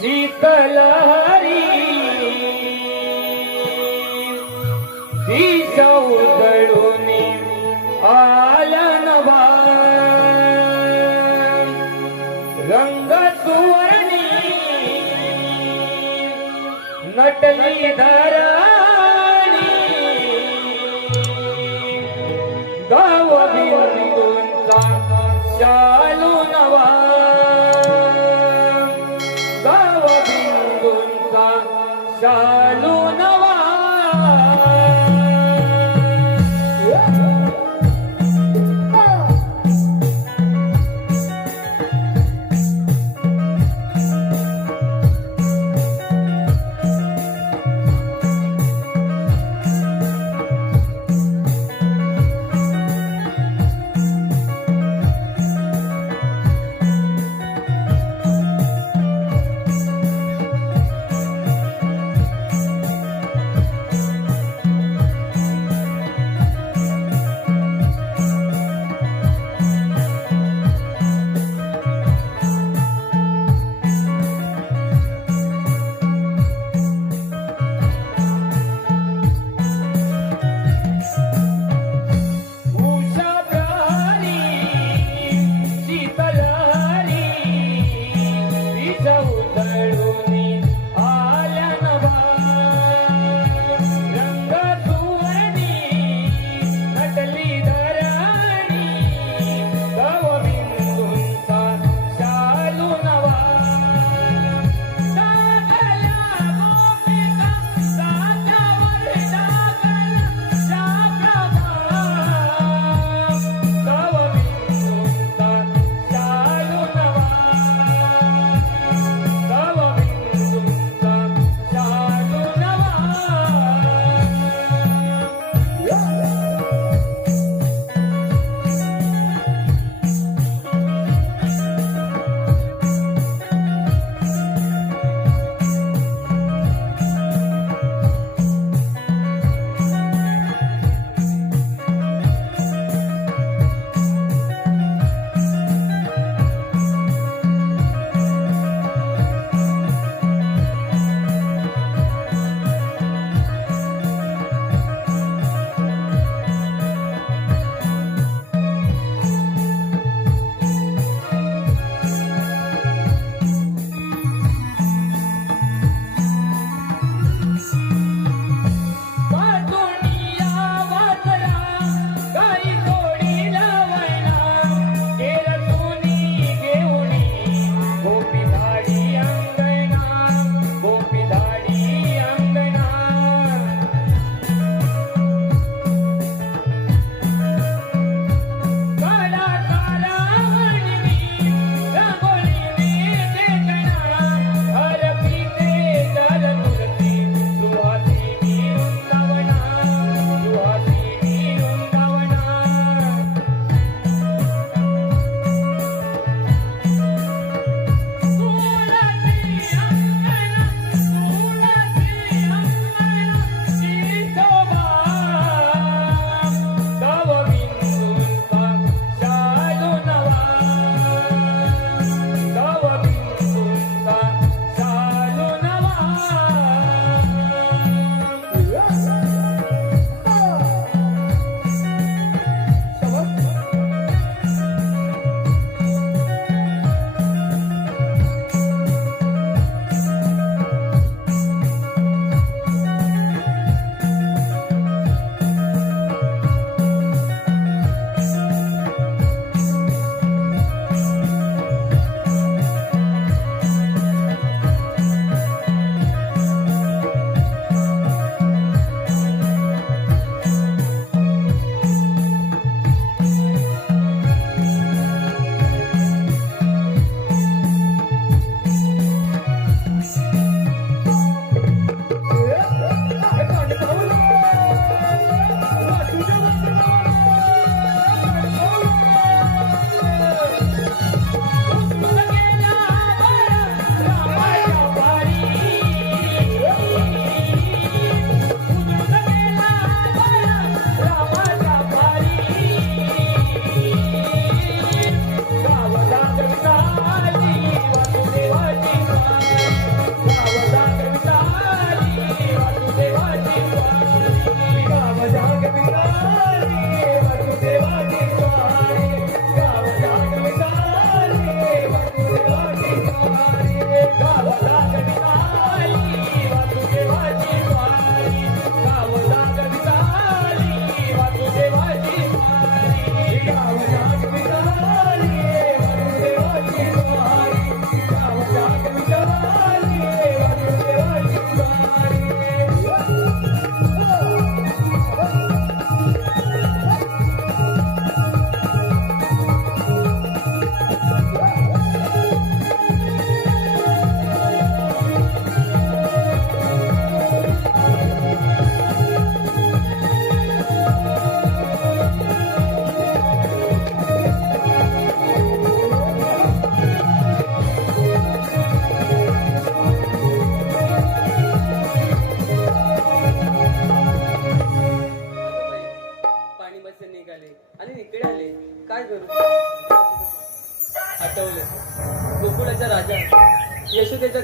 शीतलहरी दिशा उजळून आला नवा रंग सुवर्णी नटली धरणी गाव बिंदूंचा शालू नवा गाव बिंदूंचा शालू नवा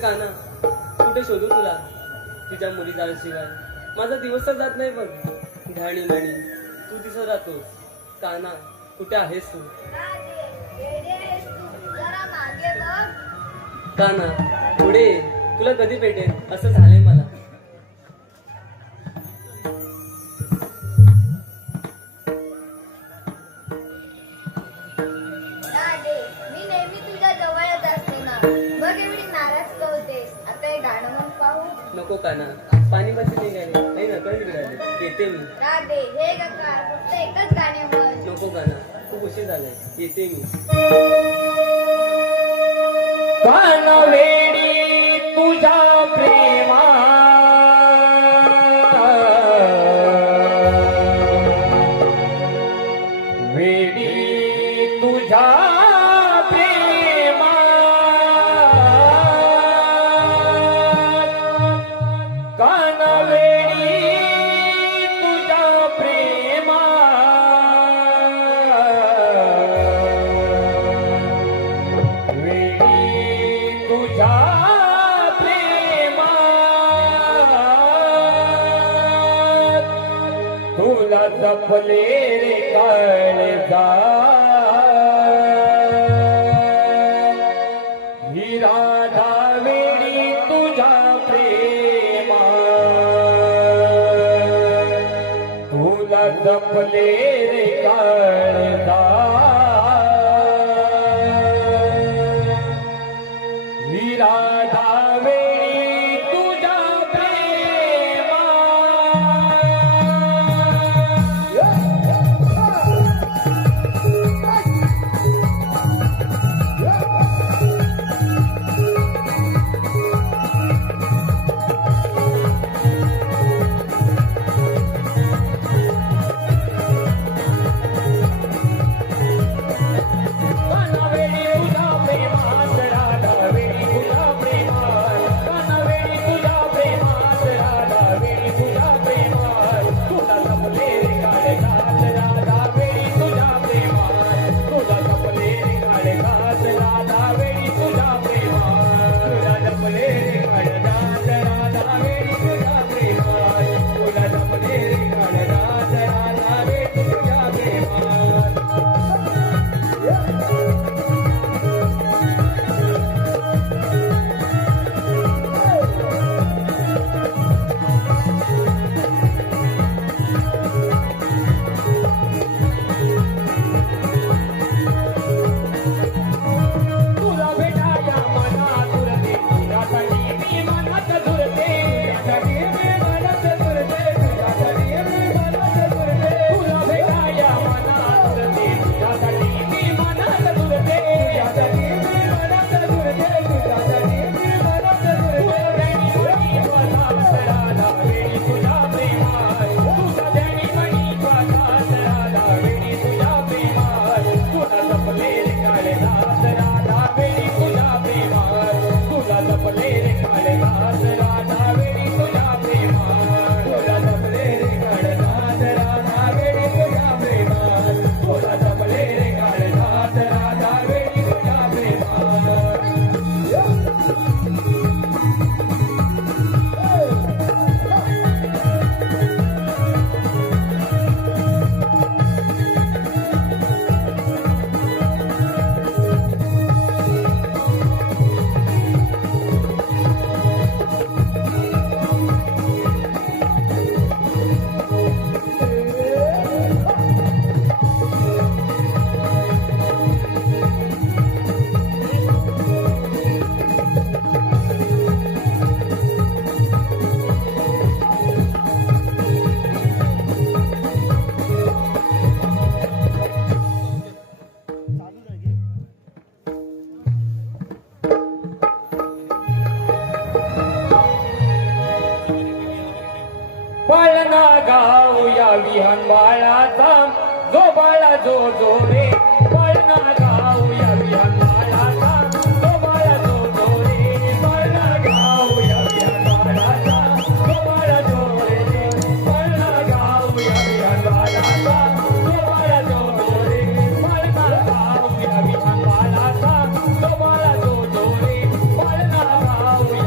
काना, कुठे शोधू तुला तिच्या मुली जाळशिवाय? माझा दिवस तर जात नाही बघ. घाणी म्हणी तू दिसत राहतोस. काना, कुठे आहेस तू? काना, पुढे ये. तुला कधी भेटेल असं झालंय मला. मी नेहमी तुझ्या जवळच असते ना. बघ एवढी नाराज का होतेस? आता हे गाणं मग पाहू. नको काना, पाणी बसले निघाले नाही ना, कधी निघाले येते मी. राधे हे गका फक्त एकच गाणे म्हण. नको काना, खूप उशीर झालाय, येते मी. कानवेडी तुझ्या प्रेमा वेडी तुझ्या प्रेमा कानवेडी तुझ्या प्रेमा वेडी तुझ्या प्रेमात तुला जपले रे काळजा ही राधा वेडी तुझ्या प्रेमात तुला जपले रे काळजा ही राधा वेडी तुझ्या पळना गाऊया विहान बाळाचा जो बाळा जो जो रे पळना गाऊया विहान बाळाचा जो बाळा जो जो रे पळना गाऊया विहान बाळाचा जो बाळा जो रे पळना गाऊया विहान बाळाचा जो बाळा जो जो रे पळना गाऊया विहान बाळाचा जो बाळा जो जो रे पळना गाऊया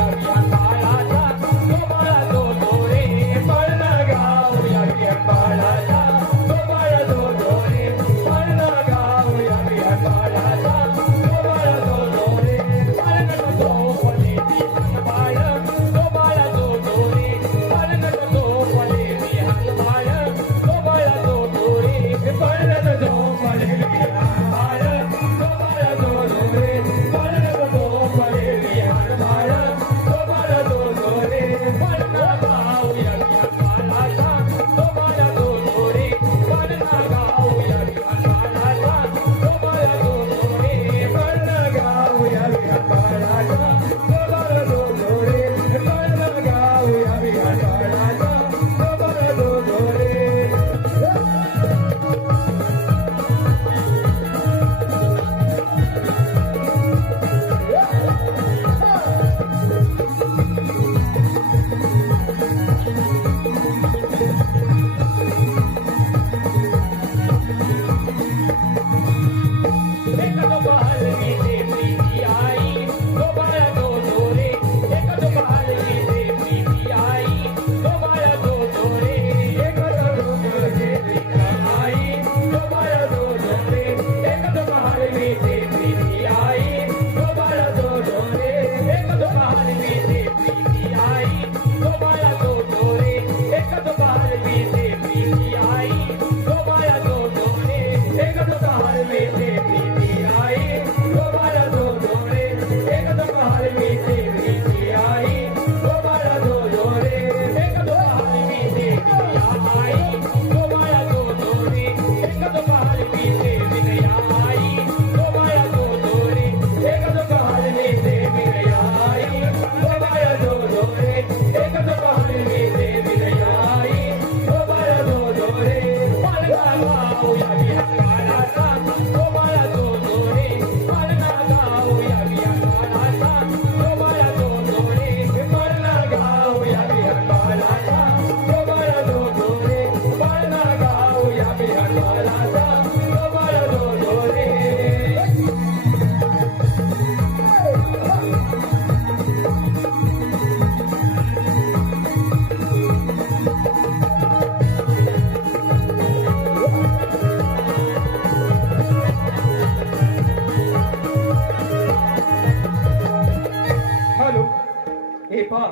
हे पहा,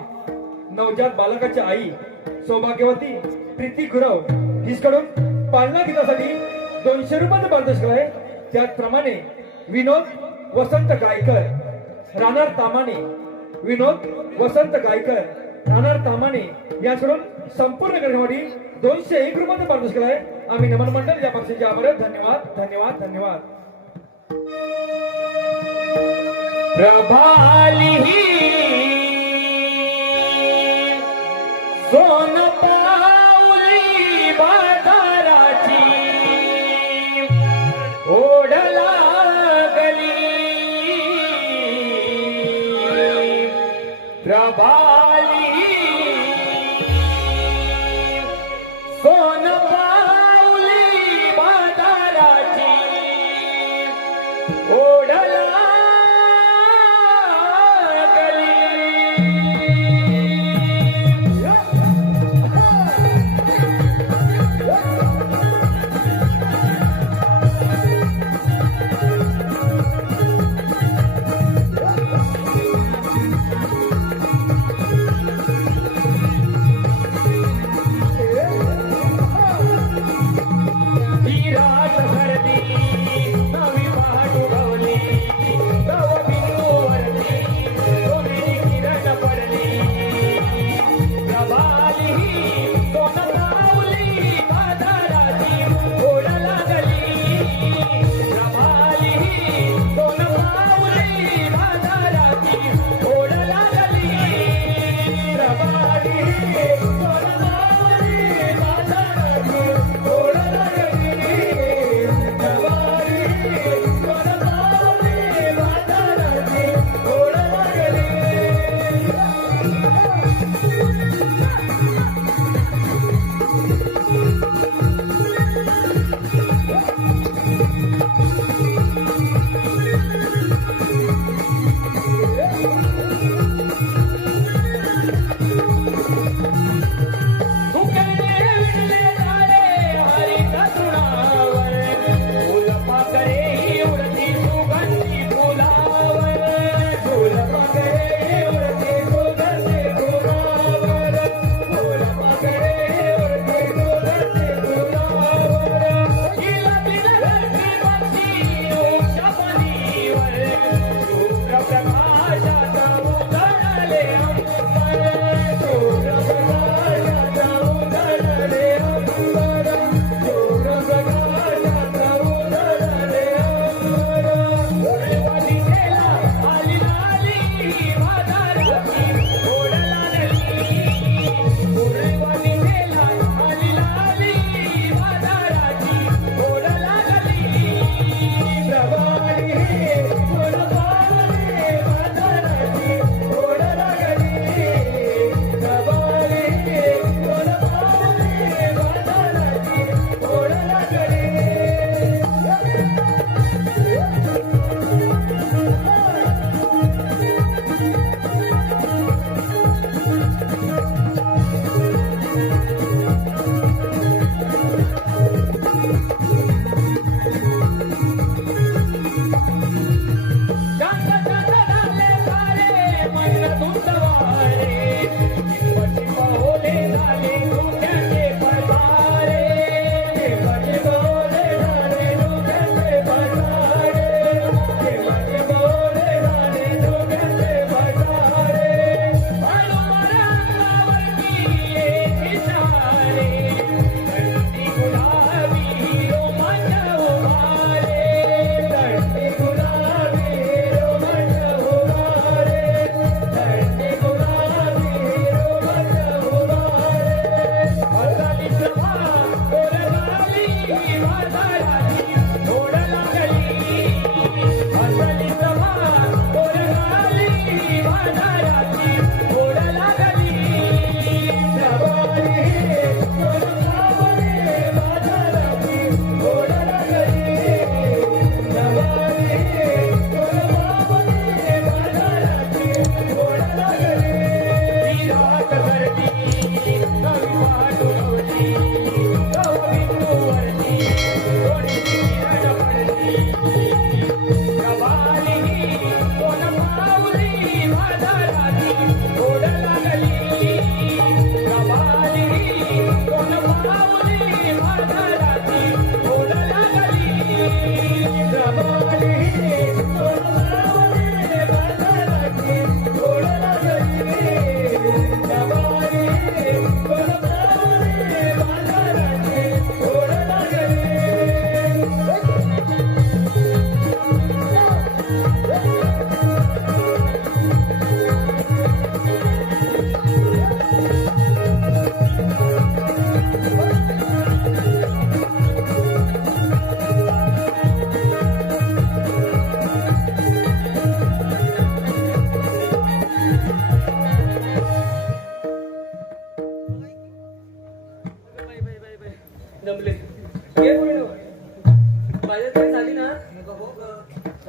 नवजात बालकाची आई सौभाग्यवती प्रीती गुरव हिसकडून पालना घेण्यासाठी 200 रुपयाचं पारितोषिक आहे. त्याचप्रमाणे विनोद वसंत गायकर राहणार तामाणे, विनोद वसंत गायकर राहणार तामाणे याकडून संपूर्ण कार्यक्रमासाठी 201 रुपयाचं पारितोषिक आहे. आम्ही नमन मंडळ या पक्षाचे आभार. धन्यवाद धन्यवाद धन्यवाद. प्रभाली सोन पाऊली बाजाराची ओढ लागली. प्रभाली सोन पाऊली बाजाराची ओढ लागली.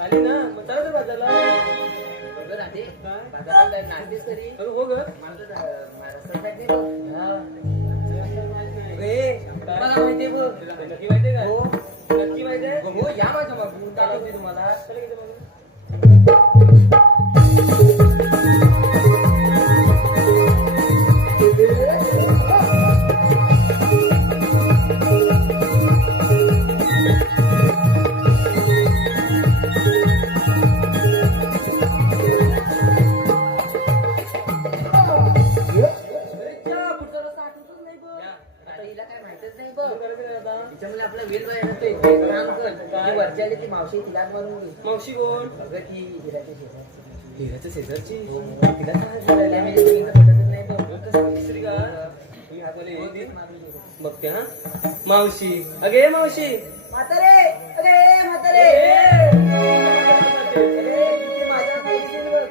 आली ना मग चला तर बाजारला. बघ राधे, काय? बाजारात काय नांदतेस तरी? अरे हो ग. मला तर महाराष्ट्रात जायचं नाही बघ. हा. ए, मला माहितीये बघ. नक्की माहितीये का? हो. नक्की माहितीये? हो, या माझ्या मागून. दाखवते तुम्हाला. चला इथे बघू. अरे च्या, पुढचा रस्ता आठवतच नाही बघ. या. आता हिला काय माहितच नाही बघ. काय करायचं काय आता? तिच्यामुळे आपला वेल बाहेर येतोय. एक काम कर. ती वरची आली ती मावशी तिलाच मारून घे. मावशी कोण? अगं ती हिराच्या शेजारची. हिराच्या शेजारची. हो, तिला काय बोलायला म्हणजे दोघींचं पटतच नाही बघ. कसं तिसरी का? मी हातवाले हो, येईल. तेच मारून घे. बघते हा. मावशी अगे मावशी. म्हातारे, अरे म्हातारे. ए! अरे, तिथे माझ्या पाहिजे बघ.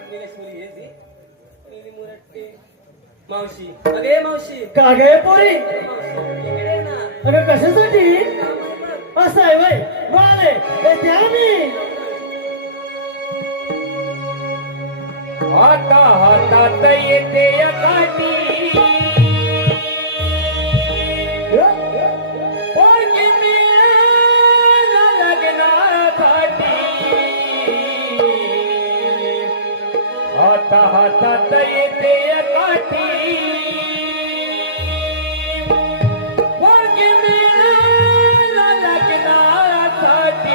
मावशी अगे मावशी. का गे पोरी अरे मावशी इकडे ये ना. अगं कशासाठी काम आहे बघ. असं आहे वय बाळे त्या मी आता हातात येते या काठी पोरगी मिळाला लग्नासाठी आता हातात येते या काठी पोरगी मिळाला लग्नासाठी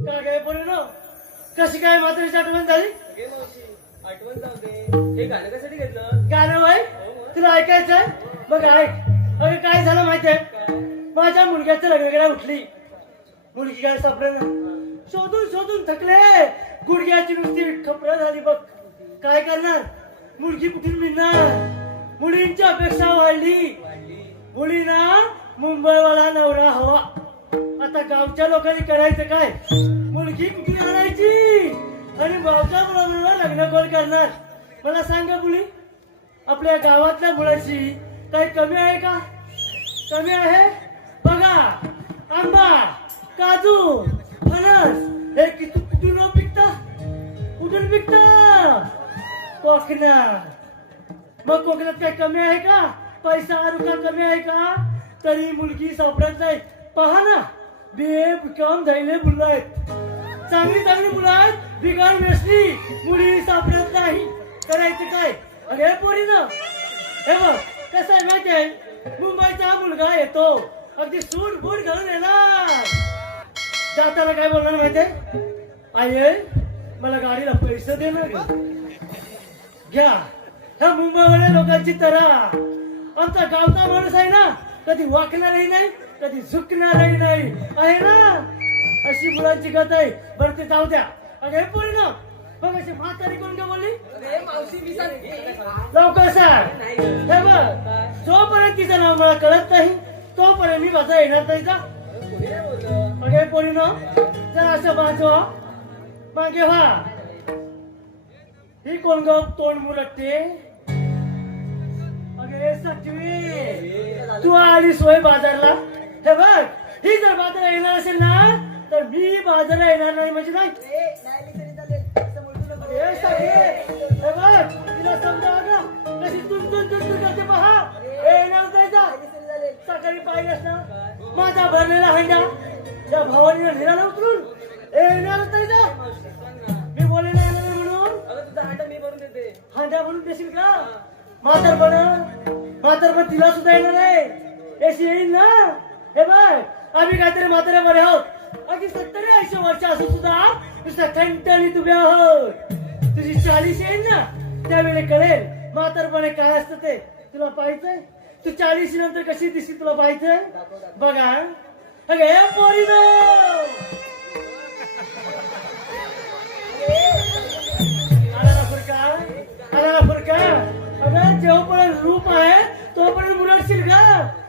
का गे पोरी नो कशी काय म्हातारीची आठवण झाली अगे मावशी आठवण जाऊ दे. हे गाणं कशासाठी घेतलं? गाणं वय तुला ऐकायचंय मग ऐक अगं काय झालं माहितीये माझ्या मुलग्याचं लग्न उठली मुलगी काय सापडेना शोधून शोधून थकले गुडघ्याची नुसती खपरा झाली बघ काय करणार मुलगी कुठून मिळणार मुलींची अपेक्षा वाढली मुलींना मुंबईवाला नवरा हवा आता गावच्या लोकांनी करायचं काय मुलगी कुठून आणायची आणि भावच्या मुलाला लग्न कोण करणार मला सांगा मुली आपल्या गावातल्या मुलाची काही कमी आहे का कमी आहे बघा आंबा काजू फणस हे किती कुठून पिकता कुठून पिकता कोकणात मग कोकणात काही कमी आहे का पैसा रुपया कमी आहे का तरी मुलगी सापडत नाही पहा ना बेकाम झालेले मुलं आहेत चांगली चांगली मुलं आहेत बिगार व्यसनी मुली सापडत नाही करायचं काय अरे पोरी ना हे बघ कसं आहे माहितीये मुंबईचा हा मुलगा येतो अगदी सूट बूट घालून येणार जाताना काय बोलणार माहितीये आई मला गाडीला पैसे दे ना ग. घ्या ह्या मुंबईवाल्या लोकांची तरा आमचा गावचा माणूस आहे ना कधी वाकणारही नाही कधी झुकणारही नाही आहे ना अशी मुलांची गत आहे बरं ते जाऊ द्या अगं हे पोरी ना बघ अशी म्हातारी कोण का बोलली अरे मावशी मी सांगते लवकर सांग हे बघ जोपर्यंत तिचं नाव मला कळत नाही तोपर्यंत मी माझा येणार नाही का कोणी नाही बोललं अगे पोरी ना जर असं बाजू मागे व्हा ही कोण ग तोंड मुरट्टे अगे सटवी तू आलीस होय बाजारला हे बघ ही जर बाजारला येणार असेल ना तर मी बाजारला येणार नाही म्हणजे नाही हे सगळे, हे बघ तिला समजा का कशी तुंतून करते पहा येणार जायचा सकाळी पाहिजेस ना माझा भरलेला हंडा त्या भावानीला निराला उतरून येणार जायचा मी बोलले नाही येणार म्हणून अगं तुझा हांडा मी भरून देते हांड्या म्हणून देशील का म्हातारपण तिला सुद्धा येणार आहे एसी येईल ना हे बघ आम्ही काहीतरी म्हातारे बरे आहोत अगदी 70-80 वर्ष असून सुद्धा नुसता कंटाळीत उभे आहोत तुझी 40 येईल ना त्यावेळी कळेल म्हातारपणे काय असतं ते तुला पाहायचंय तू 40 नंतर कशी दिसली तुला पाहायचंय बघा अगं हे पोरीनो आला फुरका अगं जेवपर्यंत रूप आहे तोपर्यंत मुरडशील का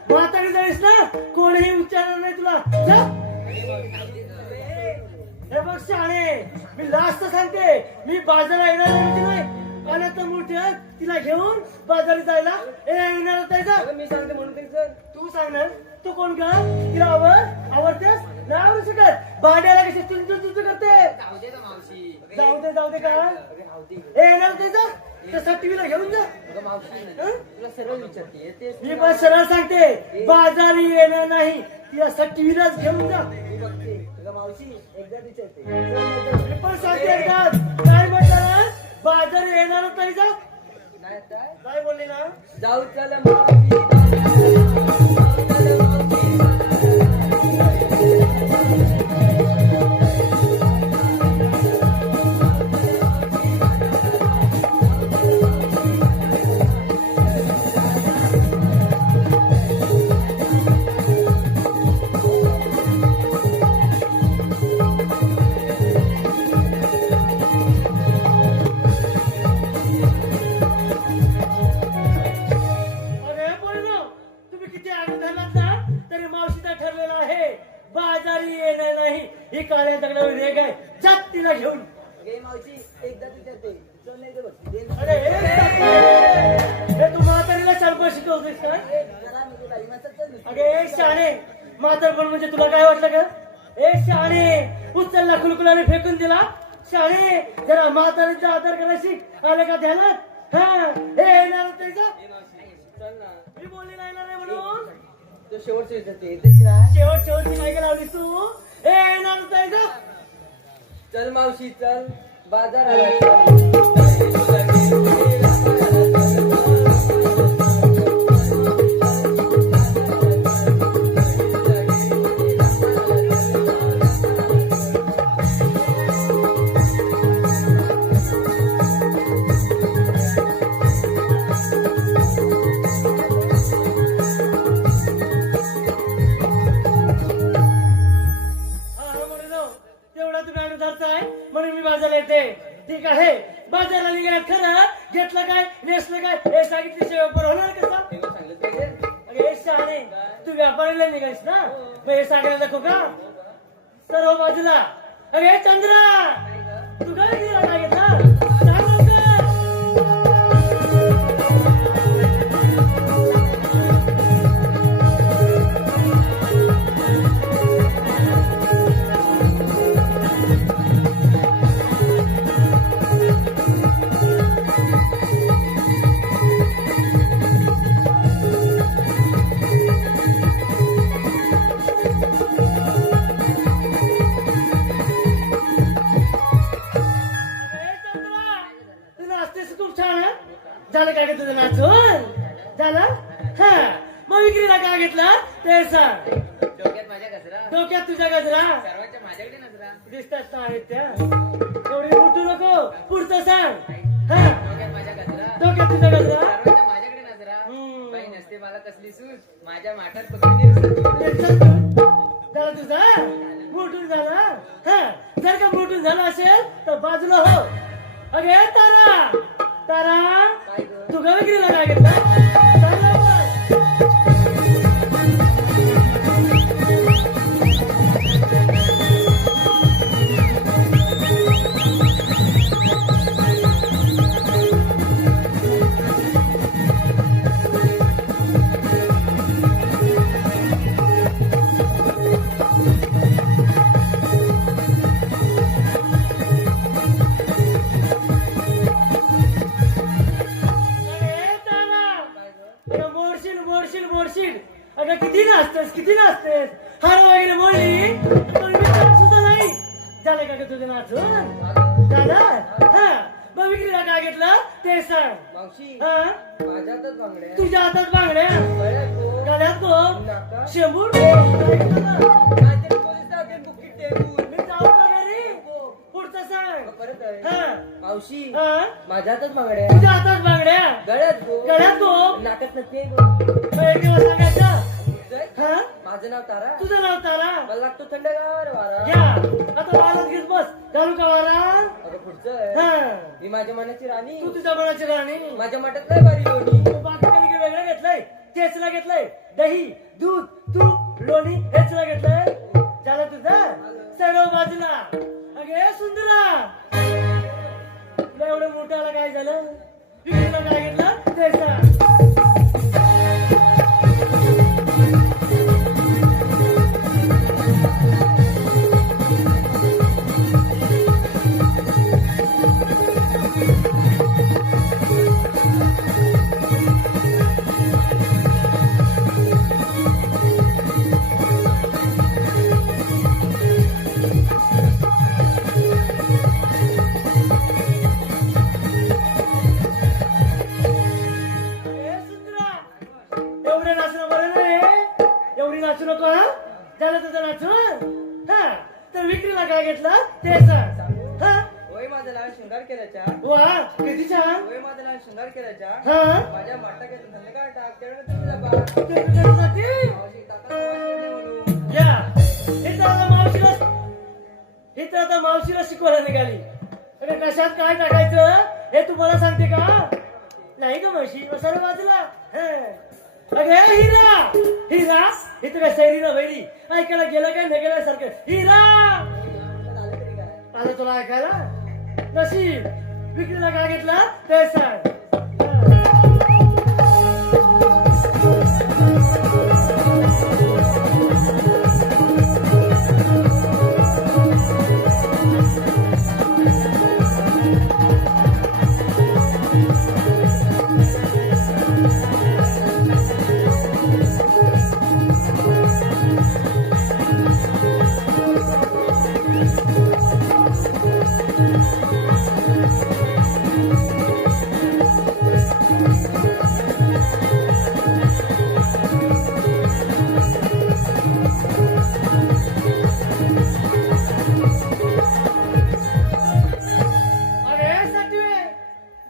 म्हातारी जाईस ना कोणीही विचारणार नाही तुला जा हे बघ शाळे मी लास्ट सांगते मी बाजारला येणार नाही नाही आला तर मोठ्या तिला घेऊन बाजारी जायला येणार जायचं अगं मी सांगते म्हणून ते सर तू सांगणार तू कोण का तिला आवडतेस नाही आवडू शकत भांड्याला कशी चुंचू करते जाऊ दे का येणार जायचं तसा टीव्हीला घेऊन जा तुला सरळ विचारते तेच मी पण सरळ सांगते बाजारी येणार नाही तिला टीव्हीलाच घेऊन जा मी बघते तुला मावशी एकदा विचारते मी पण सांगते एकदा काय म्हटलं बाजार येणार नाही जा नाही तर काय बोलले ना जाऊ चला मावशी अरे पोरीनो, तुम्ही किती आनंद झालात ना तरी मावशीचा ठरलेला आहे बाजारी येणार नाही ही काळ्या दगडावर रेग आहे जात तिला घेऊन अगे मावशी एकदा विचारते चल नाही तर बघ दे अरे हे तू म्हातारीला चालपा शिकवतेस काय जरा मी तुला इमानचं चल अगे शाणे म्हातारपण म्हणजे तुला काय वाटलं का ए शाणे उचलला कुलकुलाने फेकून दिला शाणे जरा म्हातारीचा आदर करा शिक आलं का ध्यानात हा हे येणार त्याचा चल ना मी बोलली नाही ना रे म्हणून तो शेवटचे विचारते येतेस का शेवटची काय लावलीस तू हे येणार त्याचा चल मावशी चल बाजार तेवढा तुम्ही अनुदारताय म्हणून मी बाजारला येते ठीक आहे बाजारला निघायत खरं घेतलं काय नेसलं काय हे सांगितले शेवट होणार कसा अरे हे शहाणे तू व्यापारीला निघायस ना मग हे सांगायला नको का सर्व बाजूला अरे हे चंद्रा तू काय गेला काय घेतला सांग लवकर. सांग. डोक्यात माझ्या गजरा डोक्यात तुझ्या गजरा सर्वांच्या माझ्याकडे नजरा दिसतात ना आहेत त्या. एवढी उठू नको. पुढचं सांग. हा डोक्यात माझ्या गजरा डोक्यात तुझ्या गजरा सर्वांच्या माझ्याकडे नजरा हम्म. बाई नसते मला कसली सूज माझ्या माठात पकडली झाला तुझा मोठून झाला. हा जर का मोठून झाला असेल तर बाजूला हो. अगे तारा तारा काय ग? तू गविक्रीला काय घेतला. चांगला बघ. अरे तारा अगं मोडशील मोडशील मोडशील. अगं किती नाचतेस हार वगैरे मोडली पण मी काम सुद्धा नाही. झालं का ग तुझं नाचून. झालं. हा मग विक्रीला काय घेतलं ते सांग. मावशी हा माझ्यातच बांगड्या तुझ्या हातात बांगड्या गळ्यात गो, गळ्यात गोप नाकात शेंबूड. काहीतरी पोलीस टाकेल बुकीट टेकून. मी जाऊ का घरी. पुढचं सांग. परत आहे. हा मावशी हा माझ्यातच बांगड्या तुझ्या हातात बांगड्या गळ्यात गो, गळ्यात गोप. नाकात नक्की गो. एक दिवस सांगायचं. जय, हा माझं नाव तारा तुझं नाव तारा. मला लागतो थंडगार वारा घ्या आता वारात घेत बस. घालू का वारा. अगं पुढचं आहे. हा मी माझ्या मनाची राणी तू तुझ्या मनाची राणी. माझ्या माठात लय भारी लोणी तू बाकी काही वेगळं घेतलंय. चेचला घेतलंय. दही दूध तूप लोणी हेचला घेतलंय. झालं तुझं सर्व बाजूला. अगे सुंदरा तुला एवढं मोठ्याला काय झालं. विक्रीला काय घेतलं ते सांग. ए सुंदरा एवढं नाचणं बरं नाही. एवढी नाचू नको. हा झालं तुझं नाचून. हा तर विक्रीला काय घेतलं ते सांग. हा होय माझं नाव शृंगार केल्याच्या वा किती छान. होय माझं नाव शृंगार केल्याच्या हा माझ्या माठात थंडगार टाक तेवढं तुम्ही डबा. ते तुझ्यासाठी. मावशी काका मावशी म्हणून या इथं आता मावशीला शिकवायला निघाली. अरे कशात काय टाकायचं हे तुम्हाला सांगते का. नाही का मावशी सर्व बाजूला. अगे हिरा हिरा इथं काय सैरीला बहिणी ऐकायला गेलं काय नाही गेल्यासारखं. हिरा झालं तरी काय आलं तुला ऐकायला. नशीब विक्रीला काय घेतला ते सांग. अरे सटवे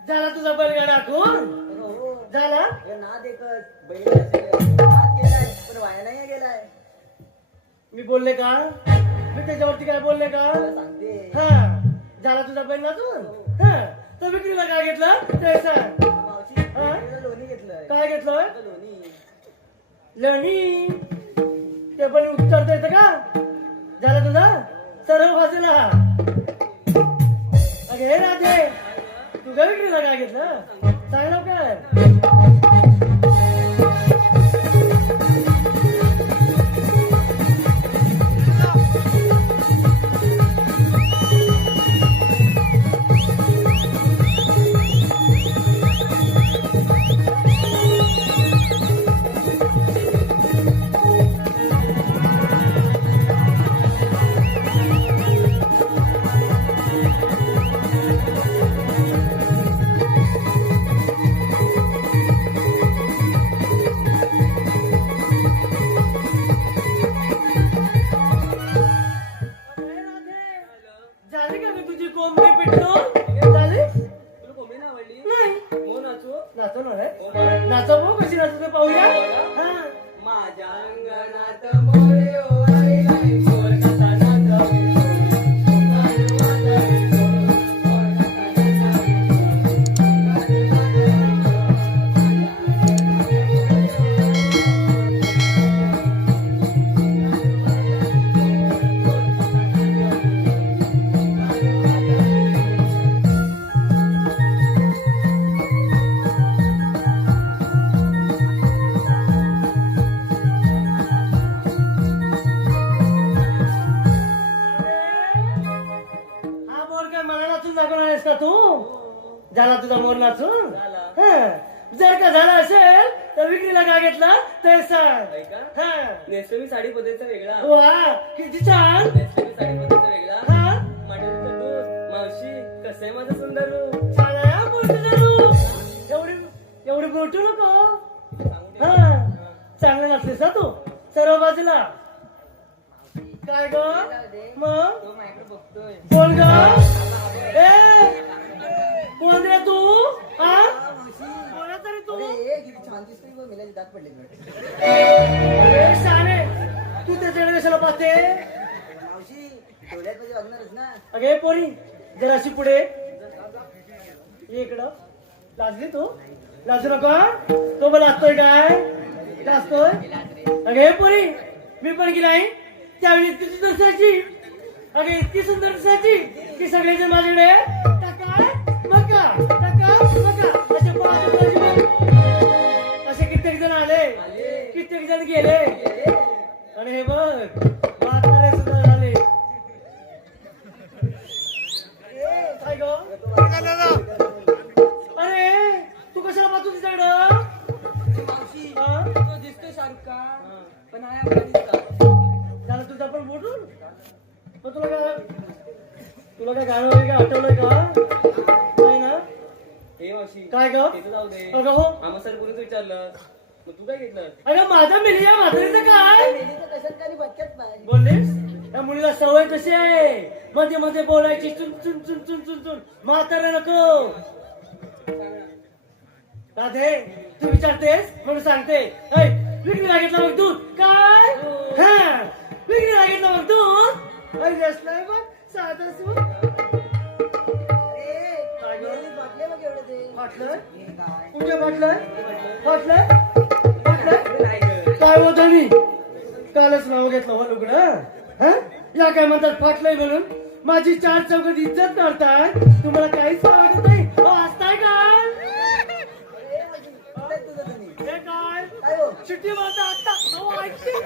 झाला तुझा बैलगाडा आखून. हो झाला हे नाद एकच बैल नाद केलाय पण वाया नाही गेलाय मी बोलले का. मी त्याच्यावरती काय बोलले का. मला सांगते हा झाला तुझा बैल नाचून. हा तर विक्रीला काय घेतलं ते सांग. मावशी हा? लोणी घेतलंय काय घेतलं लोणी लणी. ते पण उत्तर येतं का. झालं तुझं सर्व बाजूला. अगे राधे तू काय विक्रीला काय घेतलं सांग लवकर. ना तू झाला तुझा मोर नाचून झाला. हा. जर का झाला असेल तर विक्रीला काय घेतला ते सांग ऐका हा. नेसतो मी साडी पद्धतीचा वेगळा वा किती छान नेसतो मी साडी पद्धतीचा वेगळा हा मटणचं दूध मावशी कसं आहे माझं सुंदर रूप छान आहे हा मोठं झालं. एवढी मोठू नको हा चांगलं नसतेस ना तू सर्व बाजूला काय ग मग तो माझ्याकडे बघतोय कोण ग ए कोण रे तू हा कोणा तरी तू अरे किती छान दिसतोय बघ, मिलाचे दात पडले ए, शाणे तू त्याच्याकडे कशाला पाहते मावशी डोळ्यात मध्ये बघणारच ना. अगे पोरी जराशी पुढे ये इकडं लाजली तू लाजू नको तो मला लाजतोय काय लाजतोय अगे पोरी मी पण गेलाय त्यावेळी इतकी सुंदर दिसायची अगे इतकी सुंदर दिसायची की सगळेजण माझ्याकडे टाका बघा टाका बघा असे पाहत असे कित्येक जण आले कित्येक जण गेले आणि हे बघ म्हातारे सुद्धा झाले काय ग? अरे तू कशाला पाहतो तिच्याकडं मावशी हा? तो दिसतोय शाहरुख खान पण आहे आपला दिसता. त्याला तुझा पण बोलून मग तुला काय गाणं वगैरे काय आठवलंय का नाही ना हे मावशी काय ग तिथं जाऊ दे अगं हो आम्हा सर पुढे विचारलं मग तू काय घेतलं अगं माझा मिली या म्हातारीचं काय मेली तर कशात काही भटक्यात पाहिजे. बोललीस त्या मुलीला सवय कशी आहे मध्ये मध्ये बोलायची चुन चुन चुन चुन चुन चुन म्हातारे नको राधे तू विचारतेस म्हणून सांगते ऐ, विक्रीला घेतला मग दूध काय हा विक्रीला घेतला मग दूध ऐ, रसलाय बघ साधा सूट ए, काय ग? मेली बाटले बघ एवढे ते. फाटलंय हे काय? कुठे फाटलंय फाटलंय फाटलंय काय होत मी कालच नाव घेतलं हो लुगडं हा या काय म्हणतात फाटलंय म्हणून माझी चार चौघात इज्जत करताय तुम्हाला काहीच वाटत नाही असताय काय ए, मावशी, कुठे आहे तुझं धनी? हे काय काय हो? शिट्टी मारता आता अहो, ऐकते का?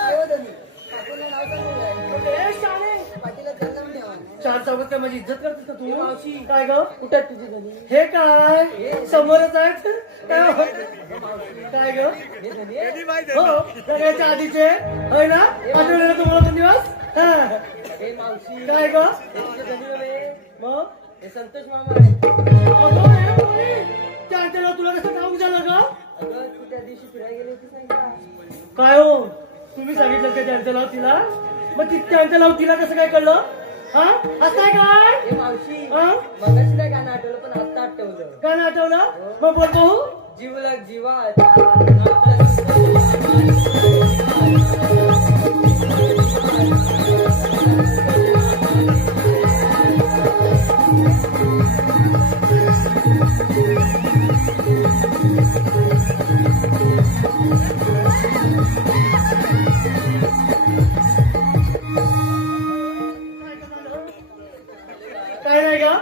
काय हो धनी? काकूला नाव सांगू काय? हे शाणे. पाटीला जन्म ठेवा. चार चौघात काय माझी इज्जत करतेस का तू मावशी. काय ग कुठे आहे तुझी धनी? हे काय समोरच आहे काय काय ग हे धनी आहे? हो सगळ्याच्या आधीचे होय ना आठवलेला तुम्हाला पण दिवस हा. हे मावशी काय ग हे तुझे धनी नव्हे. मग हे संतोष मामा आहे. अगं हे पोरी, त्यांचं नाव तुला कसं ठाऊक झालं का अगं तू त्या दिवशी फिरायला गेली होतीस नाही का? काय हो तुम्ही सांगितलं का त्यांचं नाव तिला मग त्यांचं नाव तिला कसं काय कळलं हा असं आहे काय हे मावशी हा मगाशी नाही गाणं आठवलं पण आता आठवलं. काय नाही आठवलं मग बोल पाहू जीवला जीवा काय नाही का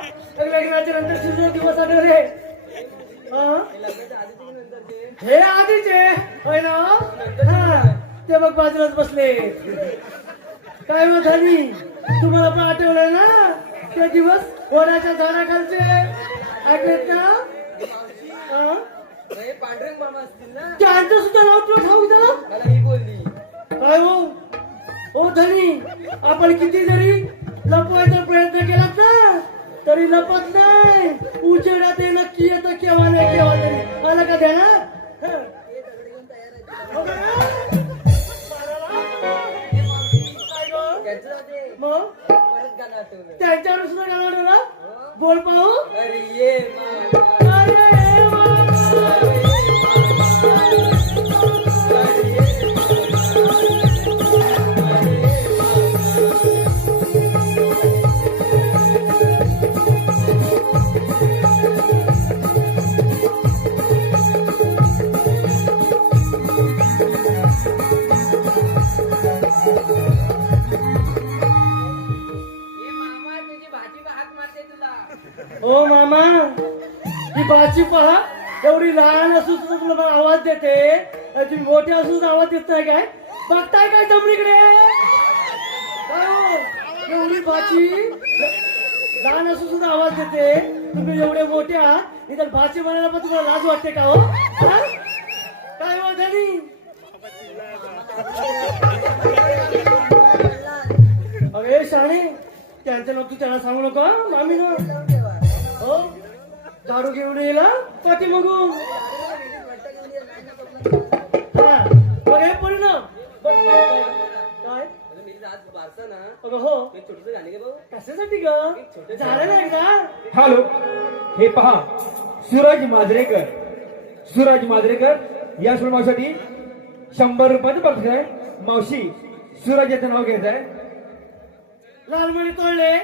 लग्नाच्या नंतर सुद्धा दिवस आठवले हा हे आधीचे होय ना हा ते बघ बाजूलाच बसले काय हो झाली तुम्हाला पण आठवलं ना ते दिवस वडाच्या झाडाखालचे आठवत का हा? हे पांडुरंग मामा असतील ना. त्यांचं सुद्धा नाव तुला ठाऊक झालं मला ही बोलली. काय हो धनी आपण किती जरी लपवायचा प्रयत्न केला ना तरी लपत नाही उजेडात हे नक्की येतं केव्हा नाही केव्हा तरी आलं का द्या ना त्यांचं जाऊ दे. मग परत गाणं आठवलं. त्यांच्यावर सुद्धा गाणं ना बोल पाहू अरे ये मामा. अरे वा. हे मामा तुझी भाजी हाक मारते तुला. हो मामा ही बाची पहा एवढी लहान असून सुद्धा तुला मला आवाज देते आणि तुम्ही मोठे असून आवाज देत नाही काय बघताय काय जमणीकडे काय हो? एवढी बाची लहान म्हणते तुम्ही एवढे मोठे आहात इतर भाषे म्हणायला पण तुम्हाला लाज वाटते का हो हा? काय हो धनी अरे शाणे त्यांचं नाव तू त्याला सांगू नका मामी ना हो दारू घेऊन येईल पाठी मागून हा मग हे परिणाम काय अगं मी आज बारसा ना अगं हो एक छोटंसं गाणे गे भाऊ कशासाठी ग झालं ना एकदा हॅलो हे पहा सूरज माजरेकर या फिल्मासाठी 100 रुपयाचं पार्सल आहे. मावशी सूरज याचं नाव घ्यायचं आहे. लाल मणी तोडले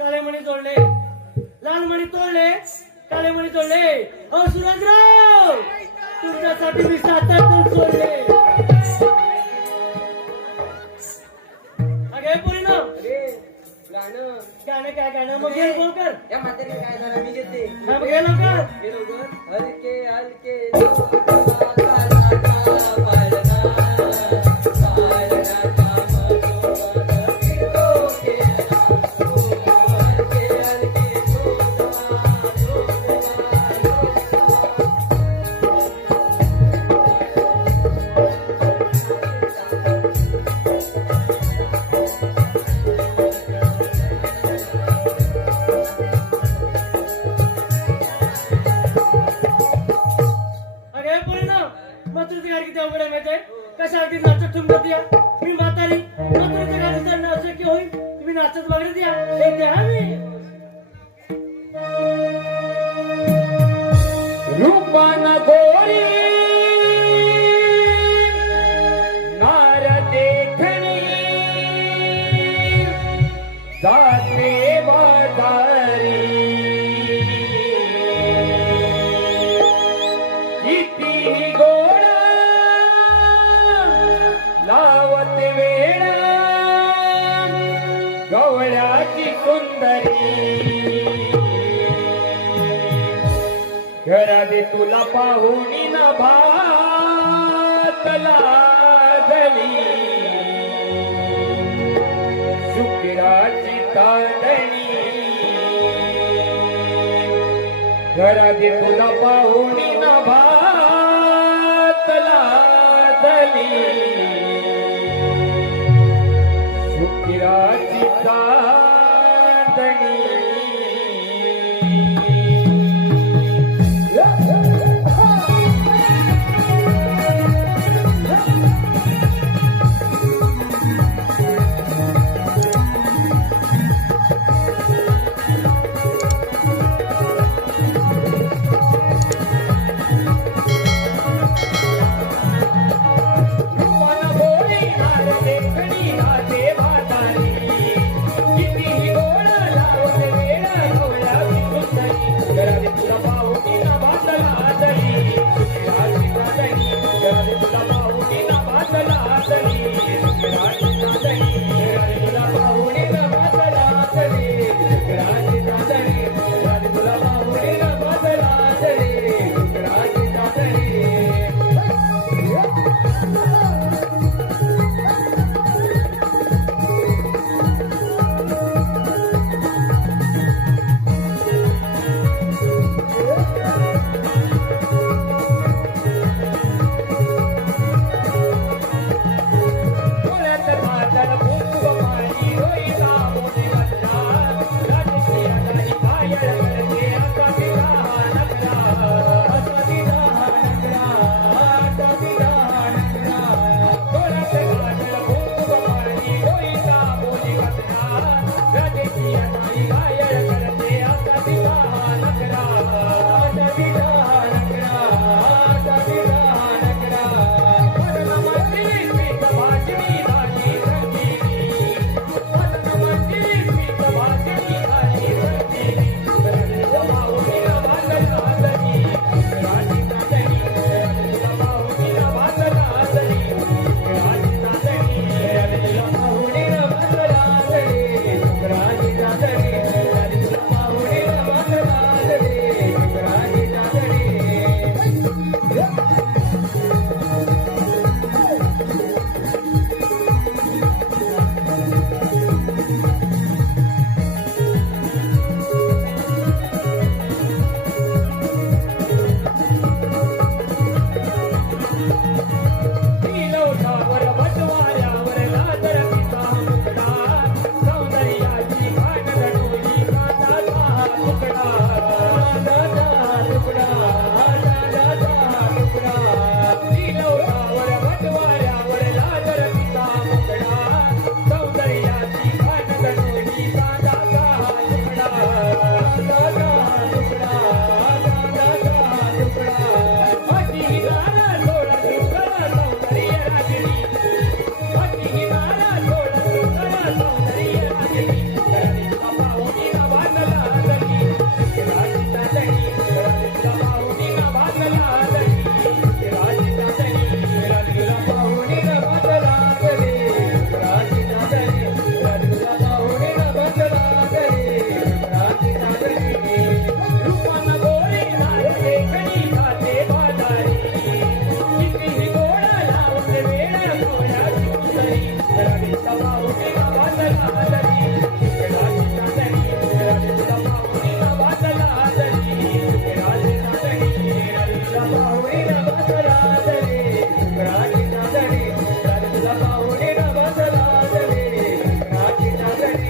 काळे मणी तोडले लाल मणी तोडले काळे मणी तोडले अ सुरजराव तुमच्यासाठी मी 7 टन सोडले अगे परिणाम अरे गाणं गाणं काय गाणं मग घे लवकर या म्हातारी काय झालं मी घेते हा, मग घे लवकर हे लवकर हलके हलके अगे परिणाम मात्र गाडी किती अवघड आहे माहिती आहे कशासाठी नाचत ठुमकत या मी म्हातारीच्या गाडी जर अशक्य होईल तुम्ही नाचत वगैरे द्या हे द्या मी रूपान गोरी नार देखणी जाते बाजारी किती गोड लावत वेळा गवळ्याची सुंदरी घरात तुला पाहून न भात लागली शुक्राची तांदणी घरात तुला पाहून न भात लागली शुक्राची तांदणी देखणी राजे भातारी किती गोड लावते वेळा पाहुणे नावाजला आदरी राजे नादरी राजूला पाहुणे नावाजला आदरी राजे नादरी राजूला पाहुणे नावाजला आदरी राजे नादरी राजूला पाहुणे नावाजला आदरी राजे नादरी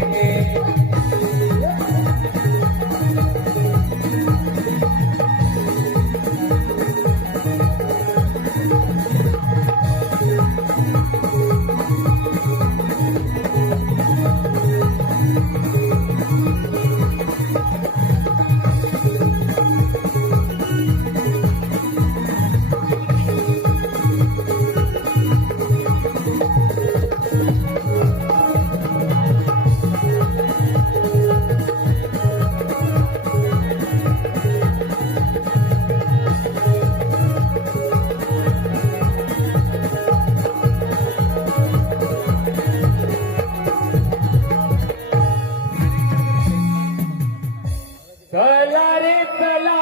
चला रे चला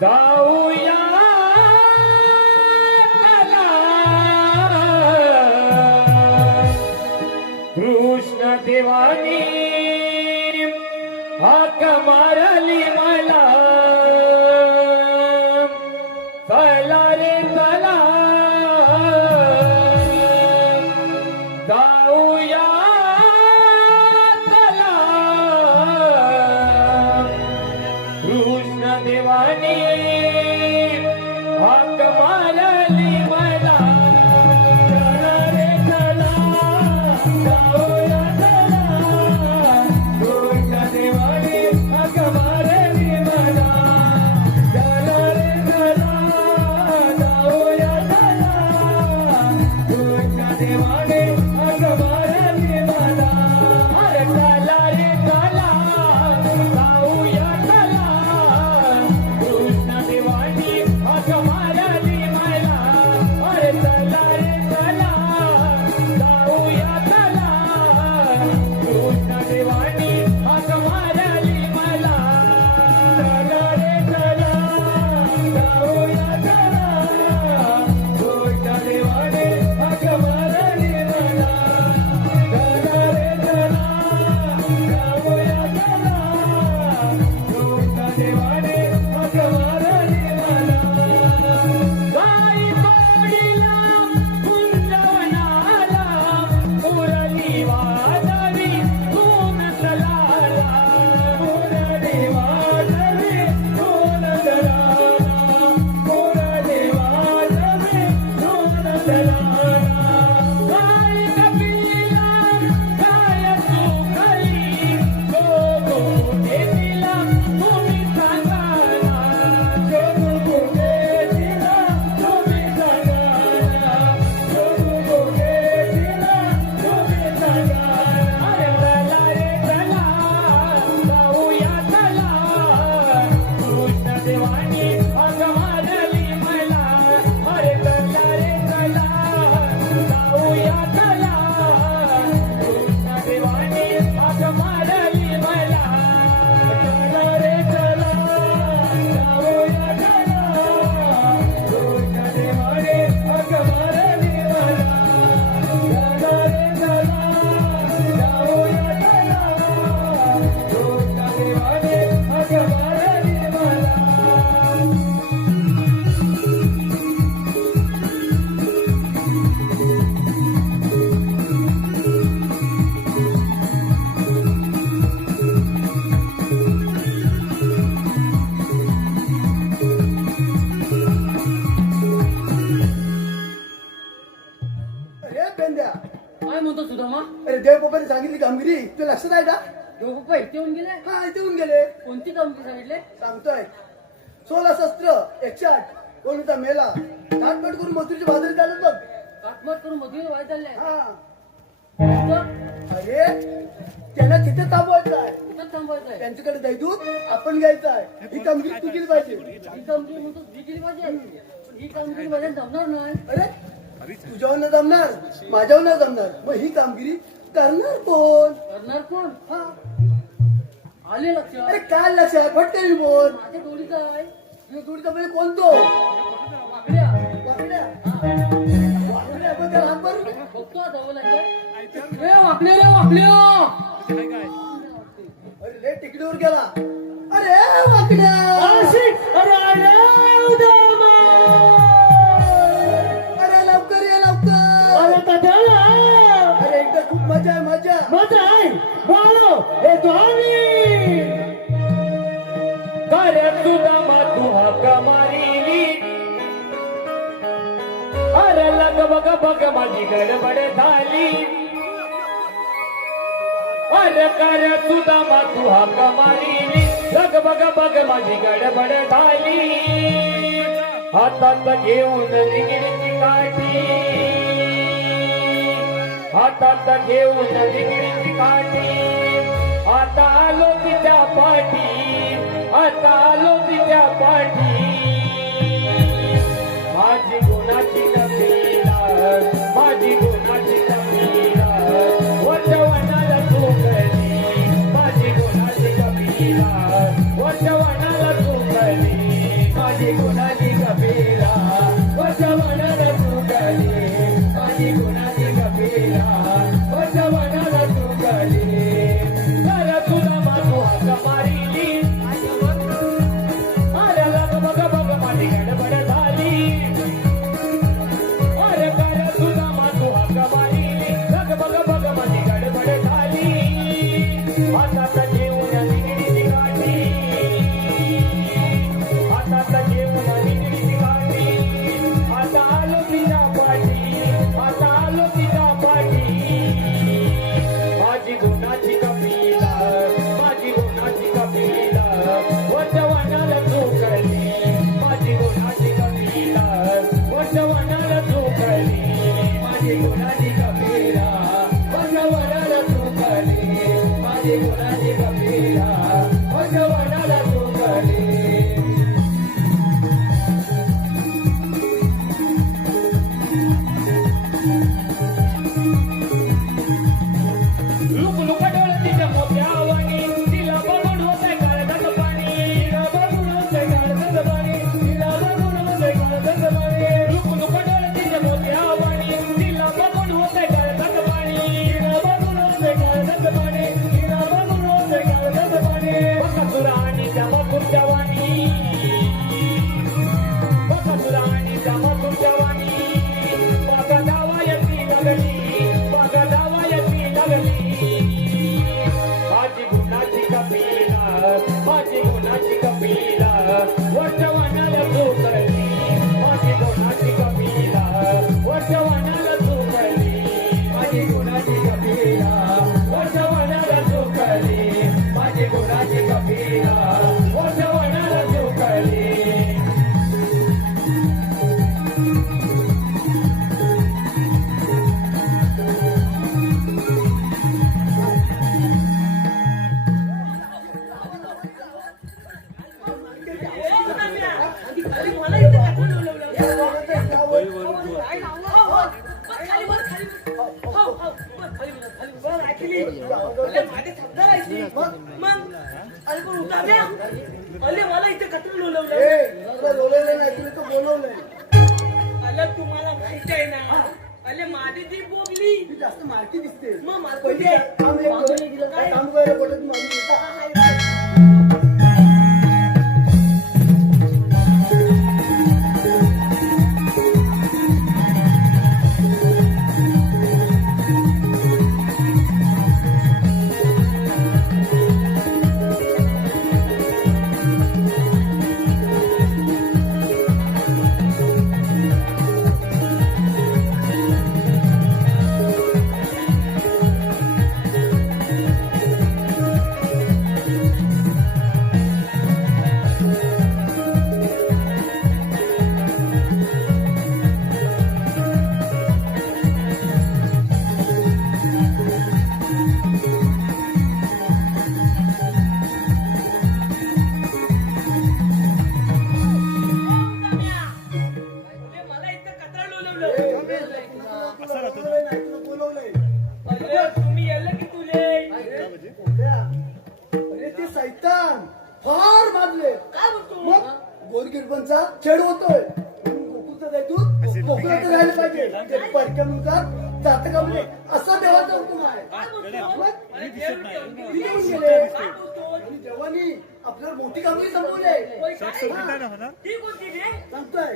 जाऊया चला कृष्ण देवानी हाक मारली मला चला रे चला जाऊया कृष्ण देवानी हाक मारली मला चला रे चला जाऊया चला कृष्ण देवानी हाक मारली मला चला रे चला जाऊया चला कृष्ण देवानी हाक मारली मला अरे चला रे चला जाऊया कृष्ण देवानी हाक मारली मला अरे चला रे चला जाऊया चला कृष्ण देवानी हाक मारली मला चला रे चला जाऊया चला कृष्ण देवानी हाक मारली मला चला रे चला जाऊया चला कृष्ण देवानी हाक मारली मला गाई पाडीला कुंजवनाला मुरली वाजवी धून चलाला मुरली वाजवी धून चलाला मुरली वाजवी धून चलाला गाई कपिला गाय सुखली गो देवीला तुम्ही सांगाला गो देवीला तुम्ही सांगाला गो देवीला तुम्ही सांगाला अरे चला रे चला जाऊया चला कृष्ण देवानी हाक मारली मला अरे चला रे चला जाऊया चला कृष्ण देवानी हाक मारली मला चला रे चला जाऊया चला कृष्ण देवानी हाक मारली मला चला रे चला जाऊया चला कृष्ण देवानी हाक मारली मला अरे पेंद्या, काय म्हणतो सुधामा? अरे देव बाबाने सांगितली कामगिरी तुला लक्षात आहे का? देवबाप्पा इथे येऊन गेले? हा इथे येऊन गेले. कोणती कामगिरी सांगितले? सांगतोय 16 शस्त्र 108 कोणता मेला ताटपट करून मथुरीच्या बाजारी चालत बघ. काटमाट करून मधुरी वाय चालले. हा इथं अरे त्यांना तिथे थांबवायचं आहे. इथंच थांबवायचंय. त्यांच्याकडे दैदूत आपण घ्यायचं आहे. ही कामगिरी तू केली पाहिजे. ही कामगिरी म्हणतो ही केली पाहिजे. पण ही कामगिरी माझ्या जमणार नाही. अरे तुझ्यावर न जमणार माझ्यावर न जमणार मग ही कामगिरी करणार कोण? करणार कोण? हा आले लक्षात. अरे काय लक्षात पटकन बोल. माझ्या डोळीचा आहे. तुझ्या जोडीचा म्हणजे कोणतो? वाकड्या. वाकड्या. हा. बघतो आता बोला ए वाकले रे वाकले अरे लय टिकडीवर गेला. अरे वाकड्या. अरे उदामा. अरे लवकर ये लवकर. अरे तात्याला. अरे एकदा खूप मजा आहे मजा. मजा आहे. बोलो येतो आम्ही. कार्य सुदामा तू हाका मारिली अरे लग बग बग माझी गडबड झाली अरे कार्य सुदामा तू हाका मारिली लग बग बग माझी गडबड झाली हातात घेऊन निगडीची काठी हातात घेऊन निगडीची काठी आता आलो तिच्या पाठी आता आलो तिच्या पाठी माझी गुणाची कबीरा माझी गुणाची कबीरा वर्षवनाला चुकली माझी गुणाची कबीरा वर्षवनाला चुकली माझी गुणाची कबीरा वर्षवनाला चुकली माझी गुणाची कबीरा वर्षवनाला चुकली तर तुला मातू हाक मारिली अरे लग बग बग माझी गडबड झाली अरे कर तुला मातू हाक मारिली लग बग बग माझी गडबड झाली हातात घेऊन निगडीची काठी हातात घेऊन निगडीची काठी आता आलो तिच्या पाठी आता आलो तिच्या पाठी माझी गुणाची कबीरा माझी गुणाची कबीरा वर्षवनाला चुकली माझी गुणाची कबीरा वर्षवनाला चुकली माझी गुणाची कबीरा वर्षवनाला चुकली माझी गुणाची कबीरा वर्षवनाला चुकली लुक लुक डोळे तिच्या मोत्यावानी तिला बघून होते काळजाचं पाणी तिला बघून होते काळजाचं पाणी तिला बघून होते काळजाचं पाणी लुक लुक डोळे तिच्या मोत्यावानी तिला बघून होते काळजाचं पाणी तिला बघून होते काळजाचं पाणी तिला बघून होते काळजाचं पाणी बकासुरा आणि त्या मकुरच्या वाणी बकासुरा आणि त्या मकुरच्या वाणी बागा धावायची लागली बागा धावायची लागली माझी गुणाची कबीरा माझी गुणाची कबीरा वर्षवनाला चुकली माझी गुणाची कबीरा वर्षवनाला चुकली माझी गुणाची कबीरा वर्षवनाला चुकली माझी गुणाची कबीरा वर्षवनाला चुकली मला इथे कटून लोलवलं तुम्हाला माहिती आहे ना अले माझी ती बोगली जास्त मारकी दिसते. मग मला पहिले काम एक मागून दिलं काय? काम करायला बोलत मागून येता. गोरगिरपणचा खेळ होतोय गोकुळचा जाय दूध कोकणात राहायला पाहिजे ते परक्या मुलगात जात का म्हणजे असं देवाचा हुकूम आहे मग किती येऊन गेले आणि देवानी आपल्याला मोठी कामगिरी संपवली सांगतोय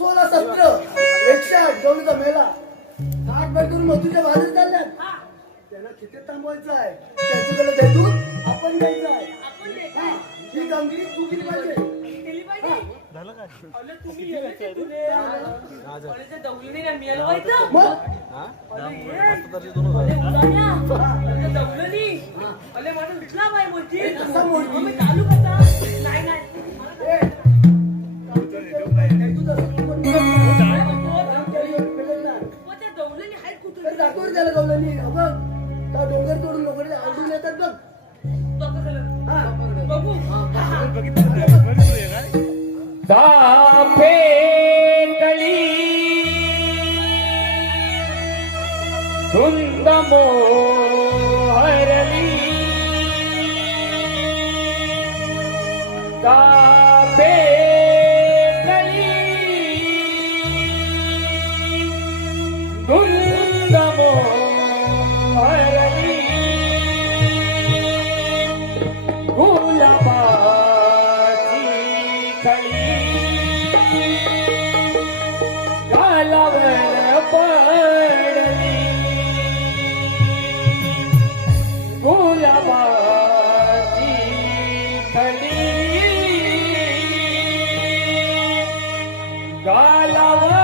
16-17 108 गौरीचा मेला 8 बाय करून मधुच्या बाहेर चालल्यात त्याला किती थांबवायचं आहे त्यांच्याकडे भेटून आपण घ्यायचं आहे हा, ही कामगिरी तू केली पाहिजे मग कसा मोडकी? ए, तू तसं कोण दाखवर त्याला गवलनी बघ का डोंगर तोडून लोकांनी आवडून येतात बघ चाफे कळी धुंद मोहरली चाफे कळी धुंद मोहरली गुलाबाची कळी गालावर पडली गुलाबाची कळी गालावर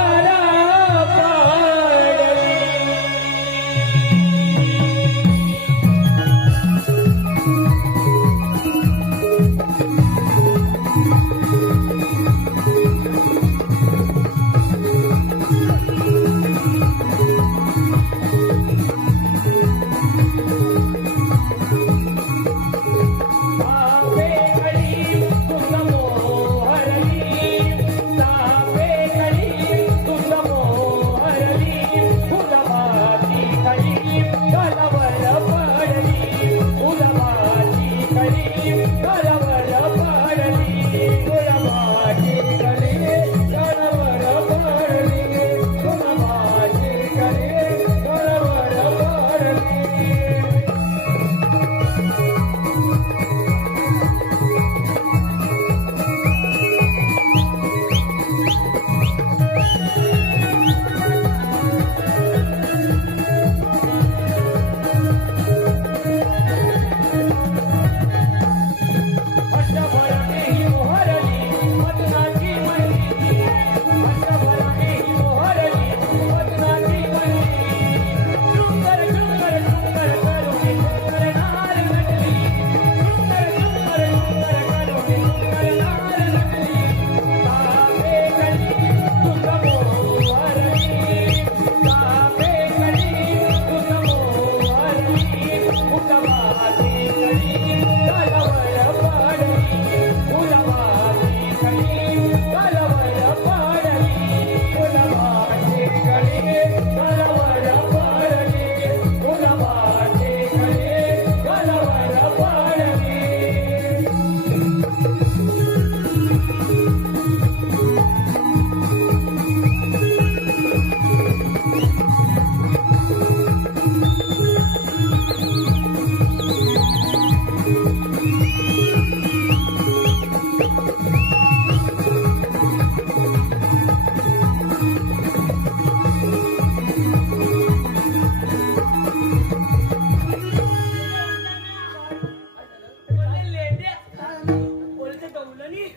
पडली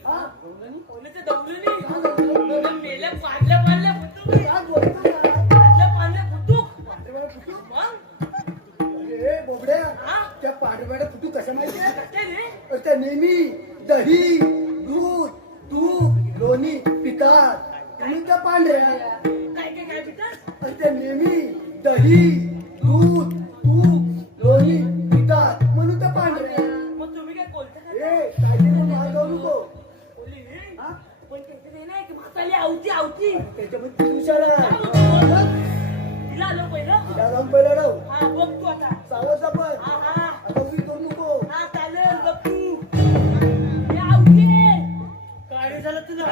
त्या पांढऱ्या फुटू कशा माहितीये त्या नेहमी दही दूध तूप लोणी पितात म्हणून त्या पांढऱ्या त्या नेहमी दही दूध तूप लोणी पितात म्हणून त्या पांढऱ्या ए काय मार जाऊ नको त्याच्यामध्ये हुशार जाऊन पहिला राहू सावध आपण आता उभी करू नको काय झालं तुला